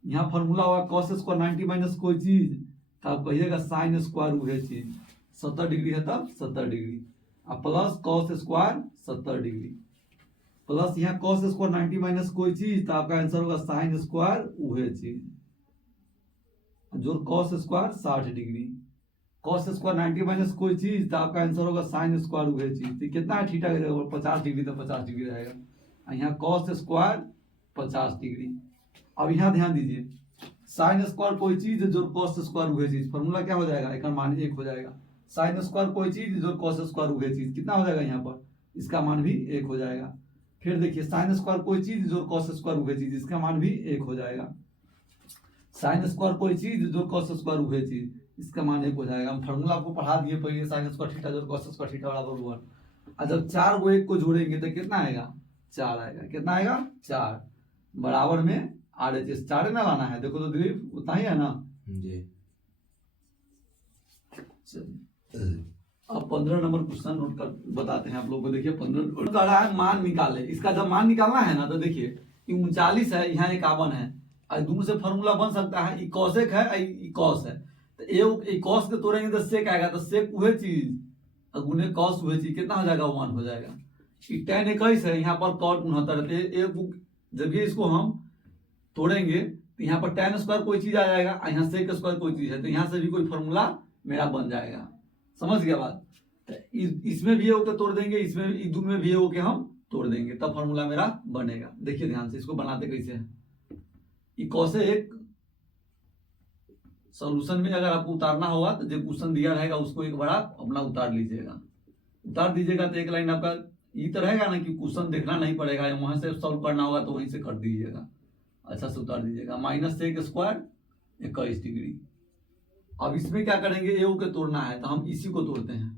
यहाँ फॉर्मूला होगा cos स्क्वायर 90 माइनस कोई चीज, तो आप कहिएगा साइन स्क्वायर वह चीज। 70 डिग्री है तब 70 degree plus cos square 70 degree plus यहाँ cos स्क्वायर 90 माइनस कोई चीज, तो आपका आंसर होगा साइन स्क्वायर वह चीज, जो cos square 60 degree. cos square 90 minus कोई चीज, तो आपका आंसर होगा साइन स्क्वायर वह चीज। तो कितना है, थीटा का जगह 50 डिग्री तो 50 डिग्री रहेगा। यहाँ cos स्क्वायर 50 डिग्री। अब यहाँ ध्यान दीजिए, साइन स्क्वायर कोई चीज जो cos स्क्वायर वह चीज, फॉर्मूला क्या हो जाएगा, एक मान 1 हो जाएगा। साइन स्क्वायर कोई चीज जो cos स्क्वायर वह चीज, कितना हो जाएगा यहाँ पर, इसका मान भी 1 हो जाएगा। फिर देखिए साइन स्क्वायर कोई चीज जो cos स्क्वायर वह चीज, इसका मान भी 1 हो जाएगा। साइन स्क्वायर कोई चीज जो cos स्क्वायर वह चीज, इसका मान 1 हो जाएगा। हम फॉर्मूला आपको पढ़ा दिए पहले, साइन स्क्वायर थीटा जो cos स्क्वायर थीटा बराबर 1। और जब 4 को 1 को जोड़ेंगे तो कितना आएगा, 4 आएगा। कितना आएगा, 4 बराबर में RHS 4 ना लाना है। देखो तो दिलीप उतना ही है ना जी। अब 15 नंबर क्वेश्चन नोट कर बताते हैं आप लोगों को। देखिए 15 का रहा है मान निकाले। इसका जब मान निकालना है ना, तो देखिए 39 है, यहाँ 51 है, और दोनों से फॉर्मूला बन सकता है। ई कॉसेक है, ई कॉस है, तो ए कॉस के तोड़ेंगे तो सेक आएगा, तो सेक वह चीज और गुने कॉस वह चीज, कितना हो जाएगा, 1 हो जाएगा। ई tan 21 है, यहाँ पर cot 69। जब ये इसको हम तोड़ेंगे तो यहाँ पर tan स्क्वायर कोई चीज आ जाएगा, और यहाँ सेक स्क्वायर कोई चीज है, तो यहाँ से भी कोई फॉर्मूला मेरा बन जाएगा। समझ गया बात। तो इसमें भी होकर तोड़ देंगे, इसमें भी, दोनों में भी होकर हम तोड़ देंगे, तब फॉर्मूला मेरा बनेगा। देखिए ध्यान से, इसको बनाते कैसे हैं। कॉसेक सॉल्यूशन में अगर आपको उतारना होगा तो जो क्वेश्चन दिया रहेगा उसको एक बार आप अपना उतार लीजिएगा। उतार दीजिएगा तो एक लाइन आपका ये तो रहेगा ना कि क्वेश्चन देखना नहीं पड़ेगा, वहां से सॉल्व करना होगा तो वहीं से कर दीजिएगा, अच्छा से उतार दीजिएगा। -sec² 21 degree. अब इसमें क्या करेंगे, ए के तोड़ना है तो हम इसी को तोड़ते हैं,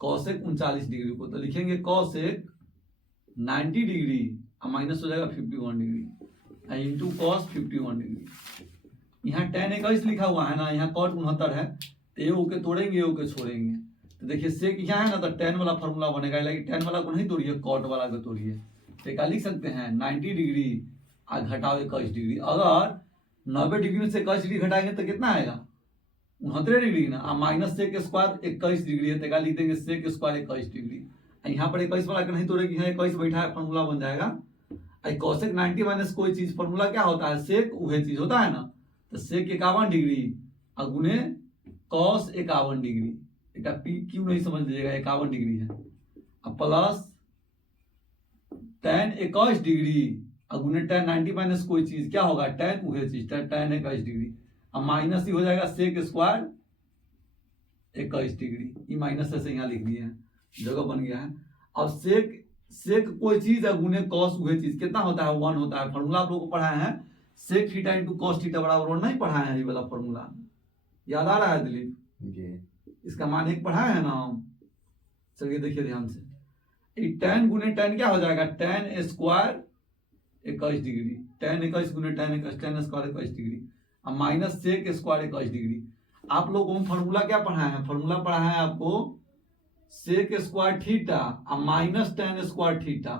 cosec 39 डिग्री को, तो लिखेंगे cosec 90 डिग्री और माइनस हो जाएगा 51 डिग्री इंटू cos 51 डिग्री। यहाँ tan 21 लिखा हुआ है ना, यहाँ cot 69 है, तो ए के तोड़ेंगे, ए के छोड़ेंगे, तो देखिए सेक यहाँ है ना, तो tan वाला फॉर्मूला बनेगा, लेकिन tan वाला को नहीं तोड़िए, cot वाला को तोड़िए, तो क्या लिख सकते हैं 90 डिग्री और घटाओ 21 डिग्री। अगर 90 डिग्री में से 21 डिग्री घटाएंगे तो कितना आएगा 69 डिग्री ना, और -sec² 21 डिग्री है, तो क्या लिख देंगे sec² 21 डिग्री। यहाँ पर 21 वाला का नहीं तोड़ेगी, यहाँ 21 बैठा है, फॉर्मूला बन जाएगा cosec 90 माइनस कोई चीज, फॉर्मूला क्या होता है सेक वही चीज होता है ना, तो sec 51 डिग्री और गुने cos 51 डिग्री, क्यों नहीं समझ लीजिएगा 51 डिग्री है, अब प्लस tan 21 डिग्री और गुने tan 90 माइनस कोई चीज क्या होगा tan वही चीज, tan 21 डिग्री, अब माइनस ही हो जाएगा sec² 21 डिग्री, ये माइनस ऐसे यहाँ लिख दिए हैं, जगह बन गया है। अब सेक कोई चीज है गुने cos वही चीज कितना होता है 1 होता है, फॉर्मूला आप लोगों को पढ़ाए हैं sec theta into cos theta बराबर 1 नहीं पढ़ाए हैं, ये वाला फॉर्मूला याद आ रहा है दिलीप जी, इसका मान 1 पढ़ाए हैं ना हम, चलिए देखिए ध्यान से, tan गुने tan क्या हो जाएगा tan² 21 डिग्री, tan 21 गुने tan 21 tan² 21 डिग्री, अब माइनस sec² 21 डिग्री। आप लोगों को फॉर्मूला क्या पढ़ाए हैं, फॉर्मूला पढ़ाया है आपको sec² थीटा और माइनस tan² थीटा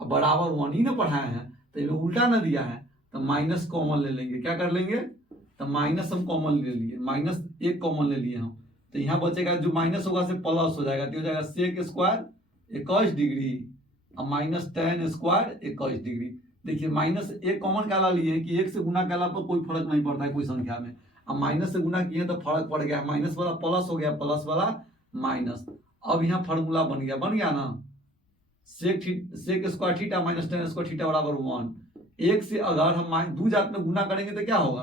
अब बराबर 1 ही ना पढ़ाए हैं, तो ये उल्टा ना दिया है, तो माइनस कॉमन ले लेंगे, क्या कर लेंगे, तो माइनस हम कॉमन ले लिए, माइनस 1 कॉमन ले लिए हम, तो यहाँ बचेगा जो माइनस होगा से प्लस हो जाएगा, तो हो जाएगा sec² 21 डिग्री और माइनस tan² 21 डिग्री। देखिए -1 कॉमन क्या ला लिए कि 1 से गुना कैला पर कोई फर्क नहीं पड़ता है कोई संख्या में, अब माइनस से गुना किए तो फर्क पड़ गया, माइनस वाला प्लस हो गया, प्लस वाला माइनस, अब यहाँ फॉर्मूला बन गया ना sec² theta minus tan² theta बराबर 1। 1 से अगर हम 2 जात में गुना करेंगे तो क्या होगा,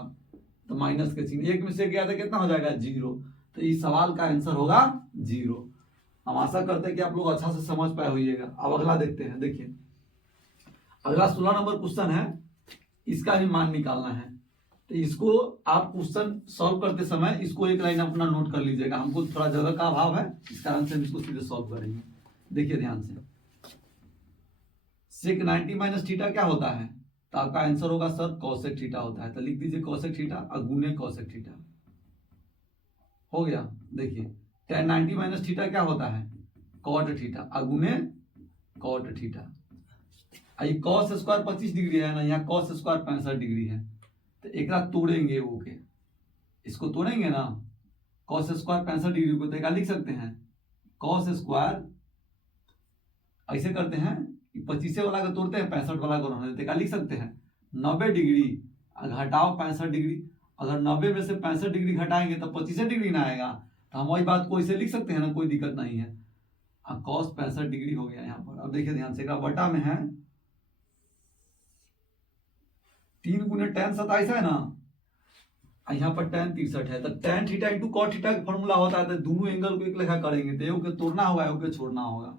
तो माइनस के चिन्ह, 1 में से गया तो कितना हो जाएगा 0, तो इस सवाल का आंसर होगा 0। हम आशा करते हैं कि आप लोग अच्छा से समझ पाए होइएगा। अब अगला देखते हैं, देखिए अगला 16 नंबर क्वेश्चन है, इसका भी मान निकालना है, तो इसको आप क्वेश्चन सॉल्व करते समय इसको एक लाइन अपना नोट कर लीजिएगा, हमको थोड़ा जगह का अभाव है इस कारण से हम इसको सीधे सॉल्व करेंगे। देखिए ध्यान से, sec 90 माइनस थीटा क्या होता है, तो आपका आंसर होगा सर cosec थीटा होता है, तो लिख दीजिए cosec थीटा और गुने cosec थीटा हो गया। देखिए tan 90 माइनस थीटा क्या होता है cot थीटा और गुने cot थीटा, ये cos² 25 डिग्री है ना, यहाँ cos² 65 डिग्री है, तो एक तोड़ेंगे वो के, इसको तोड़ेंगे ना cos² 65 डिग्री को, तो क्या लिख सकते हैं cos², ऐसे करते हैं 25 वाला को तोड़ते हैं 65 वाला को रहने देते, क्या लिख सकते हैं 90 डिग्री घटाओ 65 डिग्री, अगर 90 में से 65 डिग्री घटाएंगे तो 25 डिग्री ना आएगा, तो हम वही बात को इसे लिख सकते हैं ना, कोई दिक्कत नहीं है। cos 65 डिग्री हो गया यहाँ पर। अब देखिए ध्यान से, बटा में है 3 गुने tan 27 है ना, यहाँ पर tan 63 है, तो tan theta into cot theta का फॉर्मूला होता है, तो दोनों एंगल को एक लेखा करेंगे, तो एओ के तोड़ना होगा, एओ के छोड़ना होगा,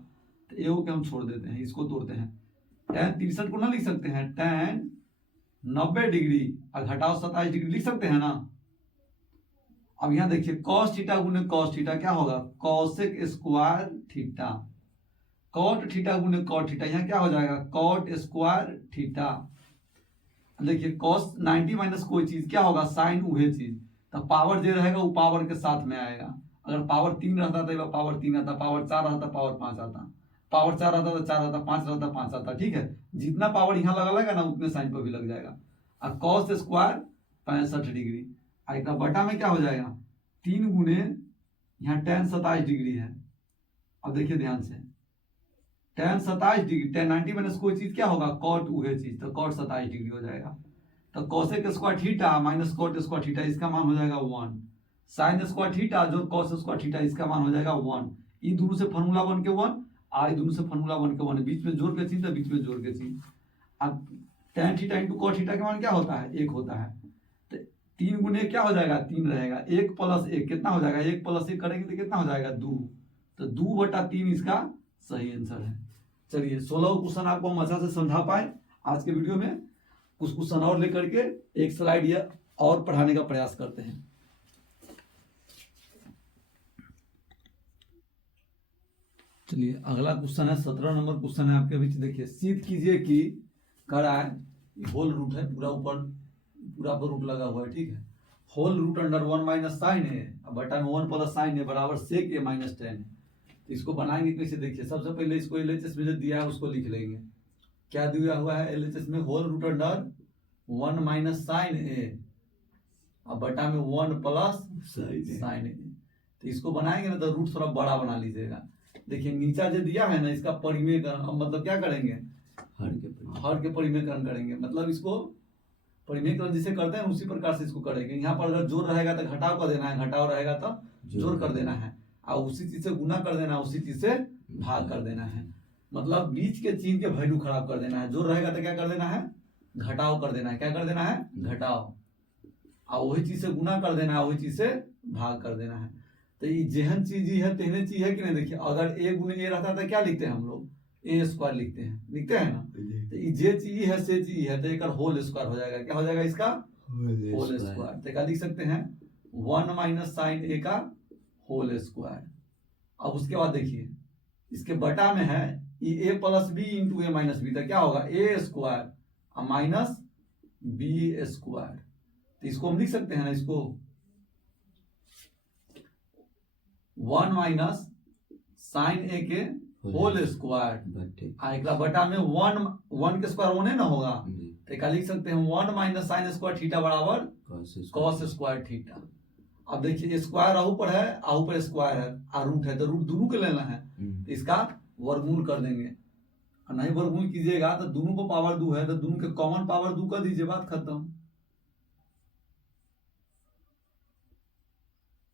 तो एओ के हम छोड़ देते हैं, इसको तोड़ते हैं। tan 63 को ना लिख सकते हैं tan 90 डिग्री और घटाओ 27 डिग्री लिख सकते हैं ना। अब यहाँ देखिए cos थीटा गुने cos थीटा क्या होगा cosec² थीटा, cot थीटा गुने cot थीटा, यहाँ क्या हो जाएगा cot² थीटा। देखिए cos 90 माइनस कोई चीज क्या होगा sin वही चीज, तो पावर जो रहेगा वो पावर के साथ में आएगा, अगर पावर 3 रहता तो पावर 3 आता, पावर 4 रहता पावर 5 आता, पावर 4 रहता तो 4 आता, 5 रहता 5 आता, ठीक है, जितना पावर यहाँ लगा ना उतने साइन पर भी लग जाएगा। और cos² 65 डिग्री, आएगा बटा में क्या हो जाएगा 3 गुने यहाँ tan 27 डिग्री है। अब देखिए ध्यान से, tan 27 डिग्री, tan 90 माइनस कोई चीज क्या होगा cot वही चीज, तो cot 27 डिग्री हो जाएगा, तो cosec² theta minus cot² theta इसका मान हो जाएगा 1, sin² थीटा जो cos² थीटा इसका मान हो जाएगा 1, ये दोनों से फॉर्मूला बन के 1, आई दोनों से फॉर्मूला बन के 1, बीच में जोड़ के चिन्ह, बीच में जोड़ के चिन्ह। अब tan theta into cot theta का मान क्या होता है 1 होता है, तो 3 गुने क्या हो जाएगा 3 रहेगा, 1 + 1 कितना हो जाएगा, 1 + 1 करेंगे तो कितना हो जाएगा 2, तो 2/3 इसका सही आंसर है। चलिए 16 क्वेश्चन आपको हम अच्छा से समझा पाए आज के वीडियो में। कुछ क्वेश्चन और लेकर के एक स्लाइड या और पढ़ाने का प्रयास करते हैं। चलिए अगला क्वेश्चन है 17 नंबर क्वेश्चन है आपके बीच। देखिए सिद्ध कीजिए कि कड़ा है होल रूट है, पूरा ऊपर पूरा पर रूट लगा हुआ है, ठीक है। Whole root under 1 minus sine है बटा में 1 प्लस साइन है बराबर सेक ए माइनस 10 है। तो इसको बनाएंगे कैसे? देखिए सबसे पहले इसको एलएचएस में जो दिया है उसको लिख लेंगे। क्या दिया हुआ है एलएचएस में? Whole root under 1 minus sine A बटा में 1 प्लस साइन ए। तो इसको बनाएंगे ना तो रूट थोड़ा बड़ा बना लीजिएगा। देखिए नीचा जो दिया है ना इसका परिमेयकरण, मतलब क्या करेंगे? हर के परिमेयकरण करेंगे, मतलब इसको परिमेयकरण जिसे करते हैं उसी प्रकार से इसको करेंगे। यहाँ पर अगर जोड़ रहेगा तो घटाव कर देना है, घटाव रहेगा तो जोड़ कर देना है, और उसी चीज से गुना कर देना है, उसी चीज से भाग कर देना है। मतलब बीच के चिन्ह के वैल्यू खराब कर देना है। जोड़ रहेगा तो क्या कर देना है? घटाव कर देना है। क्या कर देना है? घटाव। और वही चीज से गुना कर देना है, वही चीज से भाग कर देना है। तो ये जेहन चीज ही है तेहने चीज है कि नहीं? देखिए अगर ए गुने ए रहता तो क्या लिखते हैं हम लोग? ए स्क्वायर लिखते हैं ना। तो ये जे चीज है से चीज है तो एक होल स्क्वायर हो जाएगा। क्या हो जाएगा इसका? Whole square. तो क्या लिख सकते हैं? 1 माइनस साइन ए का होल स्क्वायर। अब उसके बाद देखिए इसके बटा में है ए प्लस बी इंटू ए माइनस बी, तो क्या होगा? A square minus B square. तो इसको हम लिख सकते हैं ना, इसको 1 माइनस साइन ए के होल स्क्वायर एक बटा में 1 के स्क्वायर 1 है ना होगा, तो क्या लिख सकते हैं? 1 माइनस साइन स्क्वायर थीटा बराबर कॉस स्क्वायर थीटा। अब देखिए स्क्वायर आहू पर है, आहू पर स्क्वायर है, और रूट है, तो रूट दोनों के लेना है, तो इसका वर्गमूल कर देंगे। और नहीं वर्गमूल कीजिएगा तो दोनों को पावर 2 है तो दोनों के कॉमन पावर 2 कर दीजिए, बात खत्म।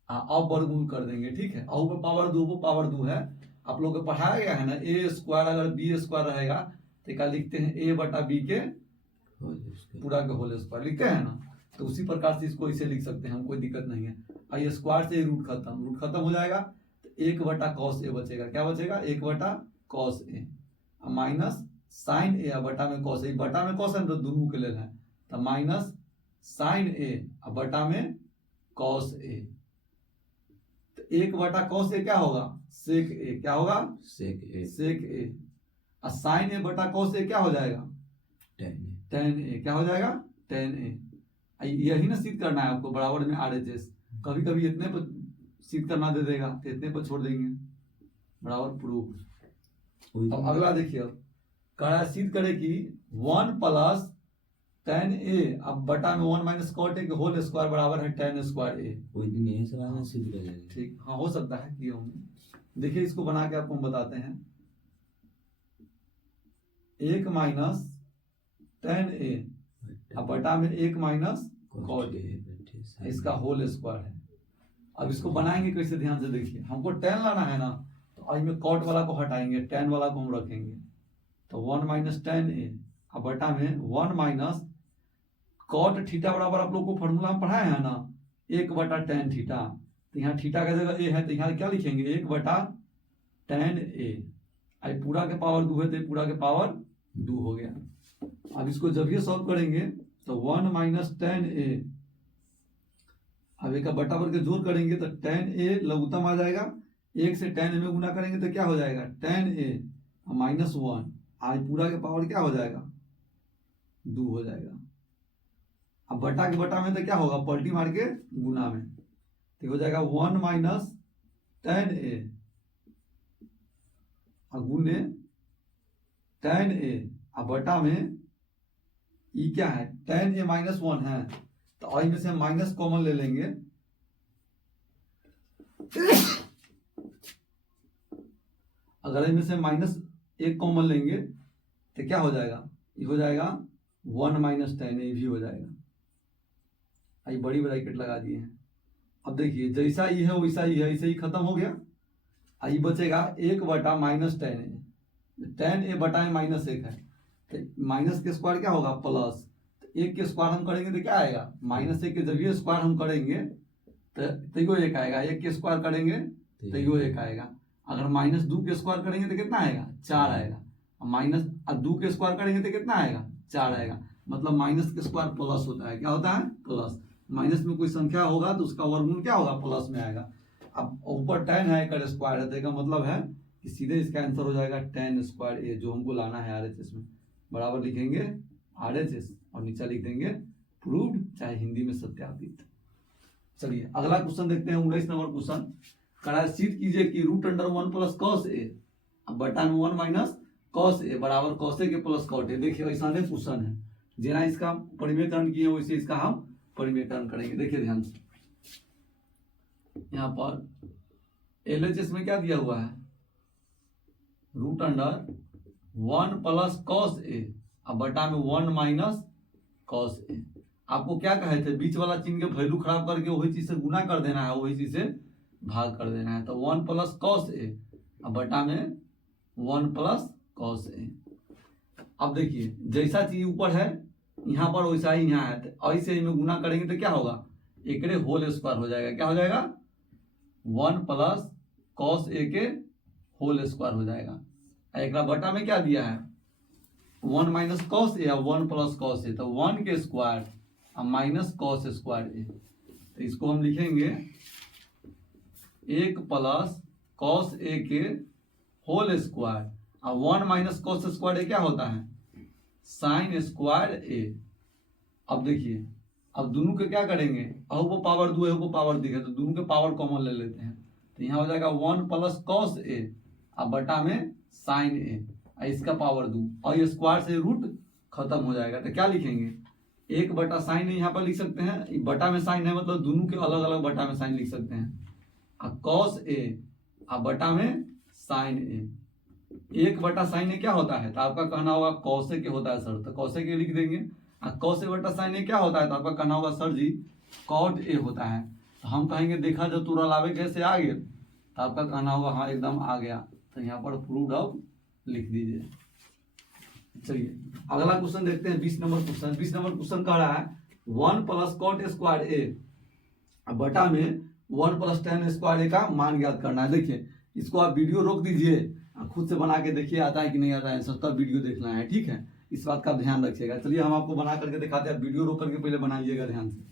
अब वर्गमूल कर देंगे, ठीक है। आहू पे पावर 2 को पावर 2 है, आप लोग को पढ़ाया गया है ना। ए स्क्वायर अगर बी स्क्वायर रहेगा तो क्या लिखते हैं? ए बटा बी के पूरा के होल स्क्वायर लिखते हैं ना। तो उसी प्रकार से इसको इसे लिख सकते हैं, हम कोई दिक्कत नहीं है। और ये स्क्वायर से रूट खत्म हो जाएगा, तो 1 बटा कॉस ए बचेगा। क्या बचेगा? 1 बटा cos A minus sine A बटा में कॉस ए, बटा में कॉस है तो दोनों के लेल है, तो माइनस साइन ए बटा में कॉस ए। तो 1 बटा कॉस ए क्या होगा? सेक ए। क्या होगा? सेक ए। और साइन ए बटा कॉस ए क्या हो जाएगा? टेन ए। क्या हो जाएगा? टेन ए। यही ना सिद्ध करना है आपको बराबर में आरएचएस। कभी कभी इतने पर सिद्ध करना दे देगा तो इतने पर छोड़ देंगे, बराबर प्रूफ। अब अगला देखिए, कड़ा सिद्ध करे कि 1 प्लस टेन ए अब बटा में 1 माइनस कॉट ए के होल स्क्वायर बराबर है टेन स्क्वायर ए। ठीक, हाँ हो सकता है कि हम देखिए इसको बना के आपको हम बताते हैं। 1 माइनस टेन ए अब बटा में 1 माइनस कॉट ए, इसका होल स्क्वायर है। अब इसको बनाएंगे कैसे? ध्यान से देखिए, हमको टेन लाना है ना, तो आई में कॉट वाला को हटाएंगे, टेन वाला को हम रखेंगे। तो 1 माइनस टेन ए अब बटा में 1 माइनस कॉट थीटा बराबर आप लोग को फॉर्मूला में पढ़ाया है ना, 1 बटा टेन थीटा। तो यहाँ थीटा का जगह ए है तो यहाँ क्या लिखेंगे? 1 बटा टेन ए। आई पूरा के पावर 2 है तो पूरा के पावर 2 हो गया। अब इसको जब ये सॉल्व करेंगे तो 1 माइनस टेन ए, अब एक बटा पर के जोड़ करेंगे तो टेन ए लघुत्तम आ जाएगा, 1 से टेन ए में गुना करेंगे तो क्या हो जाएगा? टेन ए माइनस 1। आज पूरा के पावर क्या हो जाएगा? 2 हो जाएगा। अब बटा के बटा में तो क्या होगा? पलटी मार के गुना में, तो हो जाएगा 1 माइनस टेन ए गुने टेन ए अब बटा में ई क्या है? टेन ए माइनस 1 है, तो आई में से हम माइनस कॉमन ले लेंगे। अगर आई में से माइनस 1 कॉमन लेंगे तो क्या हो जाएगा? ये हो जाएगा 1 माइनस टेन ए भी हो जाएगा। आई बड़ी ब्रैकेट लगा दिए हैं। अब देखिए जैसा ही है वैसा ही है, ऐसे ही खत्म हो गया। आई बचेगा 1 बटा माइनस टेन ए, टेन ए बटा में माइनस 1 है, तो माइनस के स्क्वायर क्या होगा? प्लस। तो 1 के स्क्वायर हम करेंगे तो क्या आएगा? माइनस 1 के जब ये स्क्वायर हम करेंगे तो यो 1 आएगा, 1 के स्क्वायर करेंगे तो यो 1 आएगा। अगर माइनस 2 के स्क्वायर करेंगे तो कितना आएगा 4 आएगा, माइनस 2 के स्क्वायर करेंगे तो कितना आएगा 4 आएगा। मतलब माइनस के स्क्वायर प्लस होता है, क्या होता है प्लस। माइनस में कोई संख्या होगा तो उसका वर्गमूल क्या होगा प्लस में आएगा। अब ऊपर 10 है का स्क्वायर है, तो इसका मतलब है कि सीधे इसका आंसर हो जाएगा 10 स्क्वायर ए, जो हमको लाना है RHS में। बराबर लिखेंगे RHS और नीचे लिख देंगे प्रूव्ड, चाहे हिंदी में सत्यापित। चलिए अगला क्वेश्चन देखते हैं 19 नंबर क्वेश्चन। सिद्ध कीजिए कि √1 प्लस कॉस ए बटा में 1 माइनस कॉस ए बराबर कॉस ए के प्लस कॉट ए। देखिए ऐसा नहीं क्वेश्चन है, जेना इसका परिमेयकरण किए वैसे इसका हम परिमेयकरण करेंगे। देखिए ध्यान से, यहाँ पर LHS में क्या दिया हुआ है √1 प्लस कॉस ए बटा में 1 माइनस कॉस ए। आपको क्या कहे थे, बीच वाला चिन्ह के वैल्यू खराब करके वही चीज से गुना कर देना है, वही चीज से भाग कर देना है। तो 1 प्लस कॉस ए बटा में 1 प्लस कॉस ए। अब देखिए जैसा चीज ऊपर है यहाँ पर वैसा ही यहाँ है, तो ऐसे में गुना करेंगे तो क्या होगा एकड़े होल स्क्वायर हो जाएगा। क्या हो जाएगा 1 प्लस कॉस ए के होल स्क्वायर हो जाएगा। एक बटा में क्या दिया है 1 माइनस कॉस ए या 1 प्लस कॉस ए, तो 1 के स्क्वायर माइनस कॉस स्क्वायर ए। तो इसको हम लिखेंगे 1 प्लस कॉस ए के होल स्क्वायर और 1 माइनस कॉस स्क्वायर ए क्या होता है साइन स्क्वायर ए। अब देखिए अब दोनों के क्या करेंगे, अहू को पावर 2 अहू को पावर दिखे तो दोनों के पावर कॉमन ले लेते हैं। तो यहाँ हो जाएगा 1 प्लस कॉस ए अब बटा में साइन ए, इसका पावर 2 और ये स्क्वायर से रूट खत्म हो जाएगा। तो क्या लिखेंगे 1 बटा साइन यहाँ पर लिख सकते हैं, बटा में साइन है मतलब दोनों के अलग अलग बटा में साइन लिख सकते हैं। कॉस ए अब बटा में साइन ए, 1 बटा साइन ए क्या होता है, तो आपका कहना होगा कॉसे के होता है सर, तो कॉसे के लिख देंगे। कॉस ए बटा साइन ए क्या होता है, तो आपका कहना होगा सर जी कॉट ए होता है। तो हम कहेंगे देखा जो तू रलावे कैसे आ गए, तो आपका कहना होगा हाँ एकदम आ गया। तो यहाँ पर प्रूव्ड अब लिख दीजिए। चलिए अगला क्वेश्चन देखते हैं 20 नंबर क्वेश्चन। 20 नंबर क्वेश्चन कह रहा है 1 प्लस कॉट स्क्वायर ए बटा में 1 प्लस tan स्क्वायर ए का मान ज्ञात करना है। देखिए इसको आप वीडियो रोक दीजिए, खुद से बना के देखिए आता है कि नहीं आता है, सस्ता वीडियो देखना है, ठीक है, इस बात का ध्यान रखिएगा। चलिए हम आपको बना करके दिखाते हैं, वीडियो रोक करके पहले बनाइएगा ध्यान से।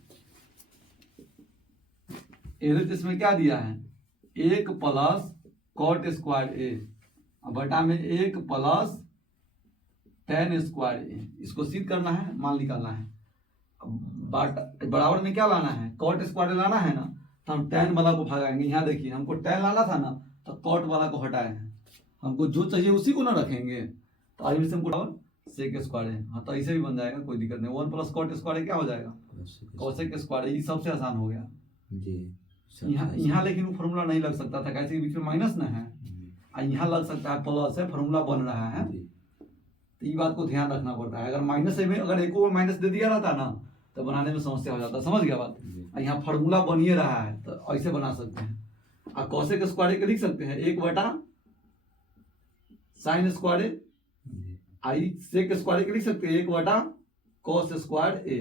इसमें क्या दिया है 1 प्लस कॉट स्क्वायर ए बटा में 1 प्लस tan स्क्वायर ए। इसको सिद्ध करना है, मान निकालना है। बराबर में क्या लाना है कॉट स्क्वायर लाना है ना, तो हम tan वाला को भगाएंगे। यहाँ देखिए हमको tan लाना था ना, तो कॉट वाला को हटाए हैं, हमको जो चाहिए उसी को ना रखेंगे। तो आज से हमको सेक स्क्वायर है, हाँ तो ऐसे भी बन जाएगा, कोई दिक्कत नहीं। 1 प्लस कॉट स्क्वायर क्या हो जाएगा कोसेक स्क्वायर, ये सबसे आसान हो गया जी। यहाँ लेकिन वो फॉर्मूला नहीं लग सकता था, कैसे बीच में माइनस ना है, यहाँ लग सकता है प्लस है, फॉर्मूला बन रहा है। तो ये बात को ध्यान रखना पड़ता है। अगर माइनस में अगर एक और माइनस दे दिया रहता ना तो बनाने में समस्या हो जाता। समझ गया बात, यहाँ फॉर्मूला बनिए रहा है तो ऐसे बना सकते हैं। और कोसेक स्क्वायर के लिख सकते हैं 1 बटा साइन स्क्वायर आई, सेक स्क्वायर के लिख सकते हैं 1 बटा कॉस स्क्वायर ए।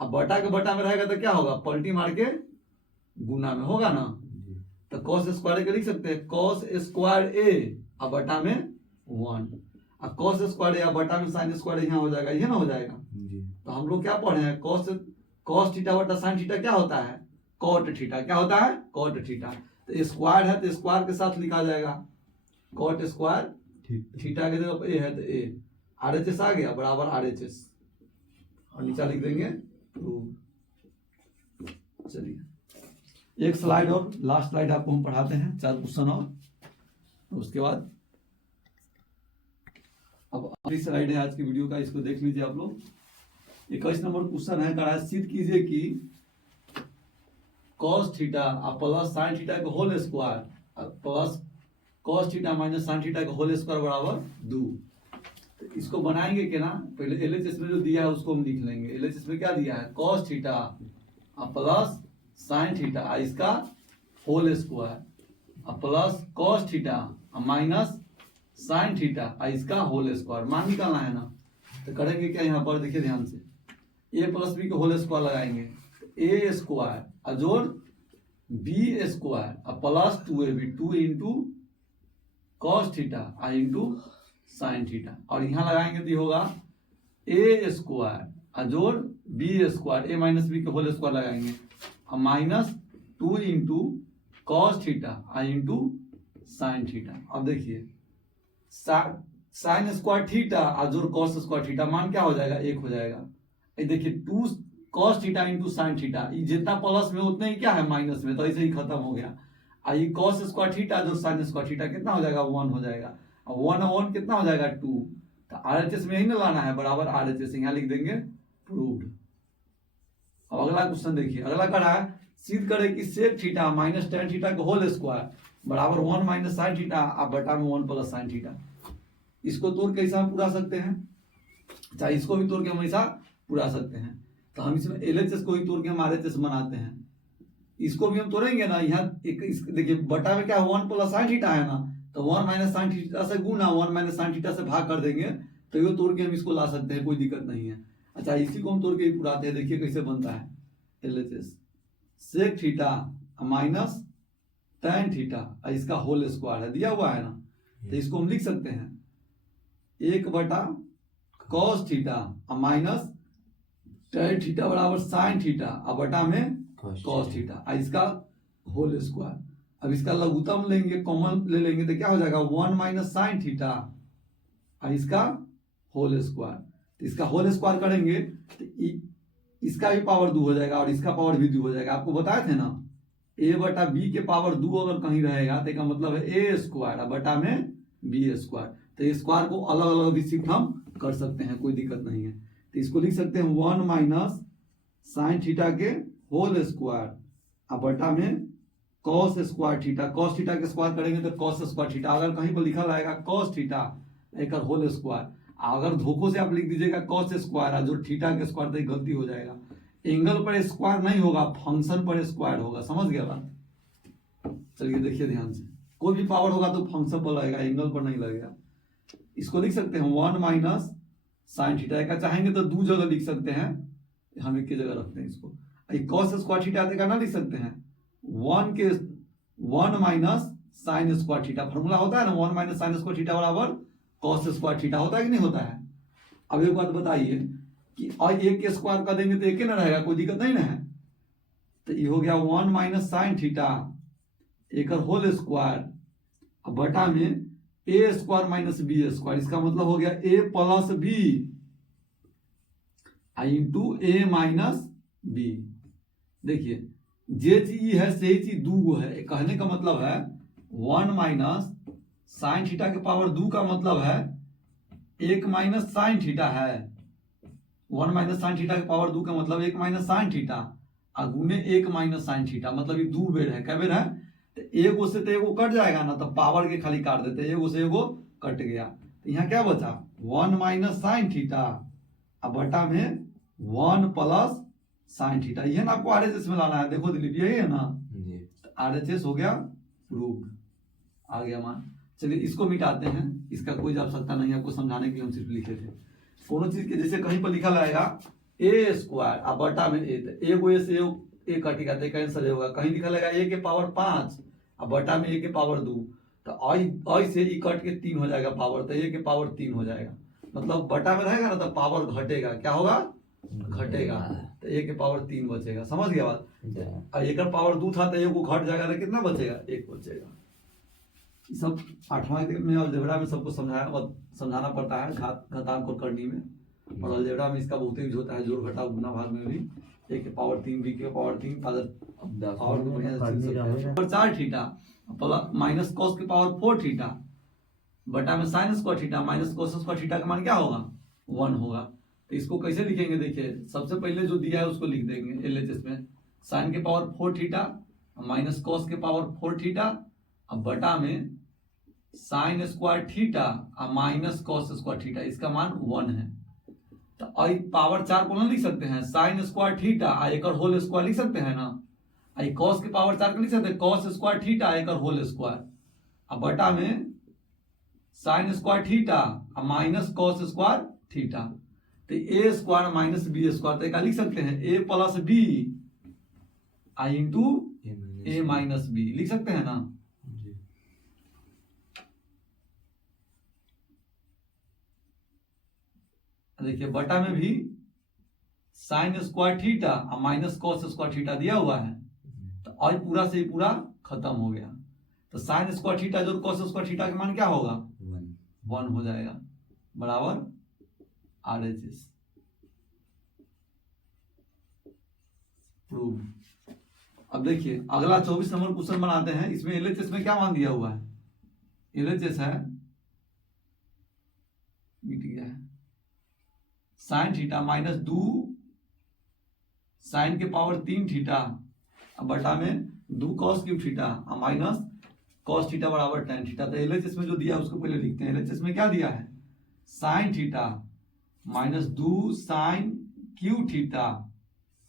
अब बटा के बटा में रहेगा तो क्या होगा पलटी मार के गुना में होगा ना, तो कॉस स्क्वायर के लिख सकते हैं कॉस स्क्वायर ए अब बटा में 1, और कॉस स्क्वायर ए बटा में साइन स्क्वायर यहाँ हो जाएगा, ये ना हो जाएगा। तो हम लोग क्या पढ़े हैं कॉस थीटा बटा साइन थीटा क्या होता है कॉट थीटा, क्या होता है कॉट थीटा। तो स्क्वायर है तो स्क्वायर के साथ लिखा जाएगा कॉट स्क्वायर थीटा के जगह ए है तो ए, RHS आ गया बराबर RHS और नीचे लिख देंगे प्रूव। चलिए एक स्लाइड और लास्ट स्लाइड आपको हम पढ़ाते हैं, 4 क्वेश्चन और तो उसके बाद अब आखिरी स्लाइड है आज की वीडियो का, इसको देख लीजिए आप लोग। 21 नंबर क्वेश्चन है, करा सिद्ध कीजिए कि cos theta plus sine theta के whole square plus cos theta minus sine theta के होल स्क्वायर बराबर 2। तो इसको बनाएंगे क्या ना, पहले LHS में जो दिया है उसको हम लिख लेंगे। LHS में क्या दिया है cos theta plus sine theta इसका whole square plus cos theta minus sine theta इसका होल स्क्वायर, मान निकालना है ना। तो करेंगे क्या, यहाँ पर देखिए ध्यान से a प्लस बी के होल स्क्वायर लगाएंगे, a स्क्वायर जोड़ b square plus 2ab 2 into cos theta आई इंटू साइन थीटा, और यहाँ लगाएंगे तो ये होगा ए स्क्वायर अजोड़ B square, A minus B के होल स्क्वायर लगाएंगे, और माइनस 2 इंटू कॉस थीटा आई इंटू साइन थीटा। अब देखिए साइन स्क्वायर थीटा अजोड़ कॉस स्क्वायर थीटा, मान क्या हो जाएगा 1 हो जाएगा। ये देखिए 2 cos theta into sine theta, ये जितना प्लस में उतना ही क्या है माइनस में, तो ऐसे ही खत्म हो गया। ये कॉस स्क्वायर थीटा जो साइन स्क्वायर थीटा कितना हो जाएगा 1 हो जाएगा, और 1 और 1 कितना हो जाएगा 2, तो RHS में ही ना लाना है बराबर RHS, यहाँ लिख देंगे प्रूव्ड। अब अगला क्वेश्चन देखिए, अगला कर रहा है सिद्ध करे कि sec theta minus tan theta का होल स्क्वायर बराबर 1 माइनस साइन थीटा अब बटा में 1 प्लस साइन थीटा। इसको तोड़ के ऐसा पूरा सकते हैं, चाहे इसको भी तोड़ के हम ऐसा पूरा सकते हैं, तो हम इसमें LHS को ही तोड़ के हम RHS बनाते हैं। इसको भी हम तोड़ेंगे ना, यहाँ देखिए बटा में क्या 1 प्लस साइन थीटा है ना, तो 1 माइनस साइन थीटा से गुना 1 माइनस साइन थीटा से भाग कर देंगे, तो ये तोड़ के हम इसको ला सकते हैं, कोई दिक्कत नहीं है। अच्छा इसी को हम तोड़ के ही पुराते हैं, देखिए कैसे बनता है LHS sec theta minus tan theta, इसका होल स्क्वायर है दिया हुआ है ना, तो इसको हम लिख सकते हैं 1 बटा cos theta minus tan theta बराबर साइन थीटा अब बटा में कॉस थीटा, इसका होल स्क्वायर। अब इसका लघुत्तम लेंगे, कॉमन ले लेंगे, तो क्या हो जाएगा 1 माइनस साइन थीटा इसका होल स्क्वायर। तो इसका होल स्क्वायर करेंगे तो इसका भी पावर 2 हो जाएगा और इसका पावर भी 2 हो जाएगा। आपको बताए थे ना a बटा b के पावर 2 अगर कहीं रहेगा तो इसका मतलब है a स्क्वायर अब बटा में b स्क्वायर। तो इस स्क्वायर को अलग अलग भी शिफ्ट हम कर सकते हैं, कोई दिक्कत नहीं है। तो इसको लिख सकते हैं 1 माइनस साइन थीटा के होल स्क्वायर अब बटा में cos square theta, cos theta के स्क्वायर करेंगे तो कॉस स्क्वायर थीटा, अगर कहीं पर लिखा रहेगा कॉस थीटा एक होल स्क्वायर, अगर धोखों से आप लिख दीजिएगा कॉस स्क्वायर जो थीटा के स्क्वायर तो गलती हो जाएगा। एंगल पर स्क्वायर नहीं होगा, फंक्शन पर स्क्वायर होगा, समझ गया बात। चलिए देखिए ध्यान से, कोई भी पावर होगा तो फंक्शन पर लगेगा, एंगल पर नहीं लगेगा। इसको लिख सकते हैं 1 माइनस साइन थीटा का, चाहेंगे तो 2 जगह लिख सकते हैं, हम एक की जगह रखते हैं इसको। कॉस स्क्वायर थीटा का ना लिख सकते हैं 1 minus sine square theta, formula होता है ना 1 माइनस साइन स्क्वायर थीटा बराबर कॉस स्क्वायर थीटा, होता है कि नहीं होता है। अब एक बात बताइए कि और एक के स्क्वायर कर देंगे तो एक ही ना रहेगा, कोई दिक्कत नहीं ना है। तो ये हो गया 1 माइनस साइन थीटा एक होल स्क्वायर अब बटा में ए स्क्वायर माइनस बी स्क्वायर, इसका मतलब हो गया ए प्लस बी इंटू ए माइनस बी। देखिए जे चीज है सही चीज 2 है, कहने का मतलब है 1 माइनस साइन थीटा के पावर 2 का मतलब है 1 माइनस साइन थीटा है। 1 माइनस साइन थीटा के पावर 2 का मतलब 1 माइनस साइन थीटा गुने 1 माइनस साइन थीटा, मतलब ये 2 बेर है, क्या बेर है, तो एगो से तो एगो कट जाएगा ना, तो पावर के खाली काट देते, एगो से एगो कट गया, तो यहाँ क्या बचा 1 माइनस साइन थीटा अब बटा में 1 प्लस साइन थीटा। ये ना आपको RHS में लाना है, देखो दिलीप यही है ना, तो RHS हो गया प्रूव्ड, आ गया मान। चलिए इसको मिटाते हैं, इसका कोई आवश्यकता नहीं, आपको समझाने के लिए हम सिर्फ लिखे थे। कोनो चीज के जैसे कहीं पर लिखा रहेगा ए स्क्वायर अब बटा में ए, तो एगो ए से ए कटेगा तो कैंसिल होगा। कहीं लिखा रहेगा ए के पावर 5 अब बटा में ए के पावर 2, तो आई से ई कट के 3 हो जाएगा पावर, तो ए के पावर 3 हो जाएगा, मतलब बटा में रहेगा ना तो पावर घटेगा, क्या होगा घटेगा, तो ए के पावर 3 बचेगा, समझ गया बात। और एक पावर 2 था तो एगो घट जाएगा तो कितना बचेगा 1 बचेगा। सब 8वां में अलजेब्रा में सबको समझाना पड़ता है, घातांक और करनी में, और अलजेब्रा में इसका बहुत यूज होता है, जोड़ घटाव गुना भाग में भी। ए के पावर 3 बी के पावर 3 और 4 थीटा माइनस कॉस के पावर 4 थीटा बटा में sign square theta minus cos square theta का मान क्या होगा 1 होगा। तो इसको कैसे लिखेंगे, देखिए सबसे पहले जो दिया है उसको लिख देंगे LHS में, साइन के पावर 4 थीटा माइनस कॉस के पावर 4 थीटा अब बटा में sign square theta minus cos square theta, इसका मान 1 है। तो पावर 4 को ना लिख सकते हैं साइन स्क्वायर थीटा एक होल स्क्वायर लिख सकते हैं ना, कॉस के पावर 4 को लिख सकते हैं कॉस स्क्वायर थीटा एक होल स्क्वायर अब बटा में sign square theta minus cos square theta, तो ए स्क्वायर माइनस बी स्क्वायर, तो क्या लिख सकते हैं ए प्लस बी इंटू ए माइनस बी लिख सकते हैं ना। देखिए बटा में भी साइन स्क्वायर थीटा और माइनस कॉस स्क्वायर थीटा दिया हुआ है, तो और पूरा से ही पूरा खत्म हो गया। तो साइन स्क्वायर थीटा जो कॉस स्क्वायर थीटा का मान क्या होगा 1 हो जाएगा, बराबर RHS प्रूव। अब देखिए अगला 24 नंबर क्वेश्चन बनाते हैं। इसमें LHS में क्या मान दिया हुआ है, LHS है, मिट गया है, साइन थीटा माइनस 2 साइन के पावर 3 थीटा अब बटा में 2 कॉस क्यूब थीटा और माइनस कॉस थीटा बराबर tan थीटा। तो LHS में जो दिया है उसको पहले लिखते हैं। LHS में क्या दिया है, sine theta minus 2 sine cube theta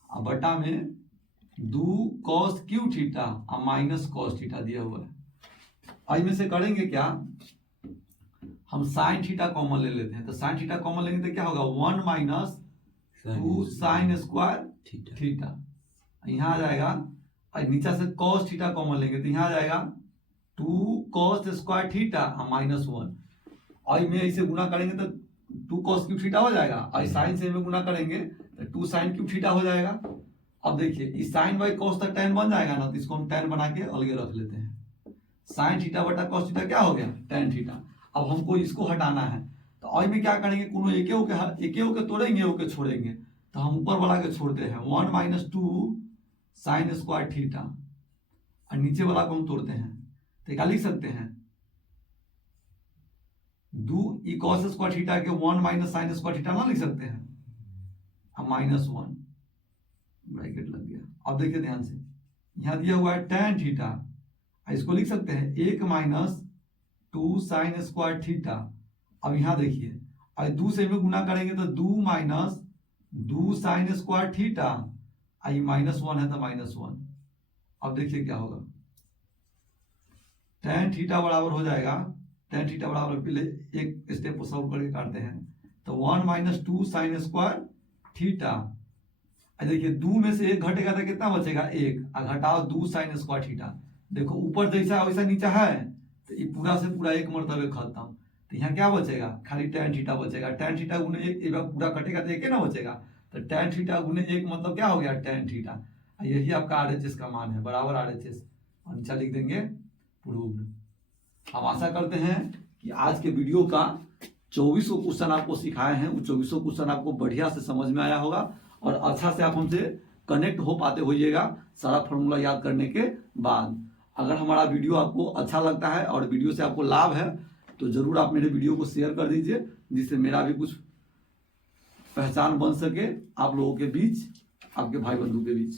और बटा में 2 कॉस क्यू थीटा और माइनस कॉस थीटा दिया हुआ है। और इनमें से करेंगे क्या, हम साइन थीटा कॉमन ले लेते हैं। तो साइन थीटा कॉमन लेंगे तो क्या होगा 1 माइनस 2 साइन स्क्वायर थीटा, यहाँ आ जाएगा। और नीचे से कॉस थीटा कॉमन लेंगे तो यहाँ आ जाएगा 2 कॉस स्क्वायर थीटा और माइनस 1। और में इसे गुना करेंगे तो 2 कॉस क्यूब थीटा हो जाएगा, और साइन से में गुना करेंगे तो 2 साइन क्यूब थीटा हो जाएगा। अब देखिए इस साइन बाई कॉस तक tan बन जाएगा ना, तो इसको हम tan बना के अलग रख लेते हैं। साइन थीटा बटा कॉस थीटा क्या हो गया tan थीटा। अब हमको इसको हटाना है, तो और में क्या करेंगे, कोनो एके के तोड़ेंगे, ओके छोड़ेंगे। तो हम ऊपर वाला के छोड़ते हैं 1 माइनस 2 साइन स्क्वायर थीटा, और नीचे वाला को हम तोड़ते हैं। तो क्या लिख सकते हैं 2 कॉस स्क्वायर थीटा के 1 माइनस साइन स्क्वायर थीटा ना लिख सकते हैं, अब माइनस 1 ब्रैकेट लग गया। अब देखिए ध्यान से, यहां दिया हुआ है tan थीटा, इसको लिख सकते हैं 1 माइनस 2 साइन स्क्वायर थीटा। अब यहां देखिए और 2 से में गुना करेंगे तो 2 माइनस 2 साइन स्क्वायर थीटा, आई माइनस 1 है तो माइनस 1। अब देखिए क्या होगा, tan थीटा बराबर हो जाएगा, tan थीटा बराबर पहले एक स्टेप को सॉल्व करके काटते हैं। तो 1 माइनस 2 साइन स्क्वायर थीटा, देखिए 2 में से 1 घटेगा तो कितना बचेगा 1, और घटाओ 2 साइन स्क्वायर थीटा। देखो ऊपर जैसा वैसा नीचा है, तो ये पूरा से पूरा एक मरतबे खत्म। तो यहाँ क्या बचेगा, खाली tan थीटा बचेगा। tan थीटा गुने 1 पूरा कटेगा तो 1 ना बचेगा, तो tan थीटा गुने 1 मतलब क्या हो गया tan थीटा। यही आपका RHS का मान है, बराबर RHS, और नीचा लिख देंगे प्रूव्ड। हम आशा करते हैं कि आज के वीडियो का 24 क्वेश्चन आपको सिखाए हैं, वो 24 क्वेश्चन आपको बढ़िया से समझ में आया होगा, और अच्छा से आप हमसे कनेक्ट हो पाते होइएगा सारा फॉर्मूला याद करने के बाद। अगर हमारा वीडियो आपको अच्छा लगता है और वीडियो से आपको लाभ है, तो जरूर आप मेरे वीडियो को शेयर कर दीजिए, जिससे मेरा भी कुछ पहचान बन सके आप लोगों के बीच, आपके भाई बंधु के बीच।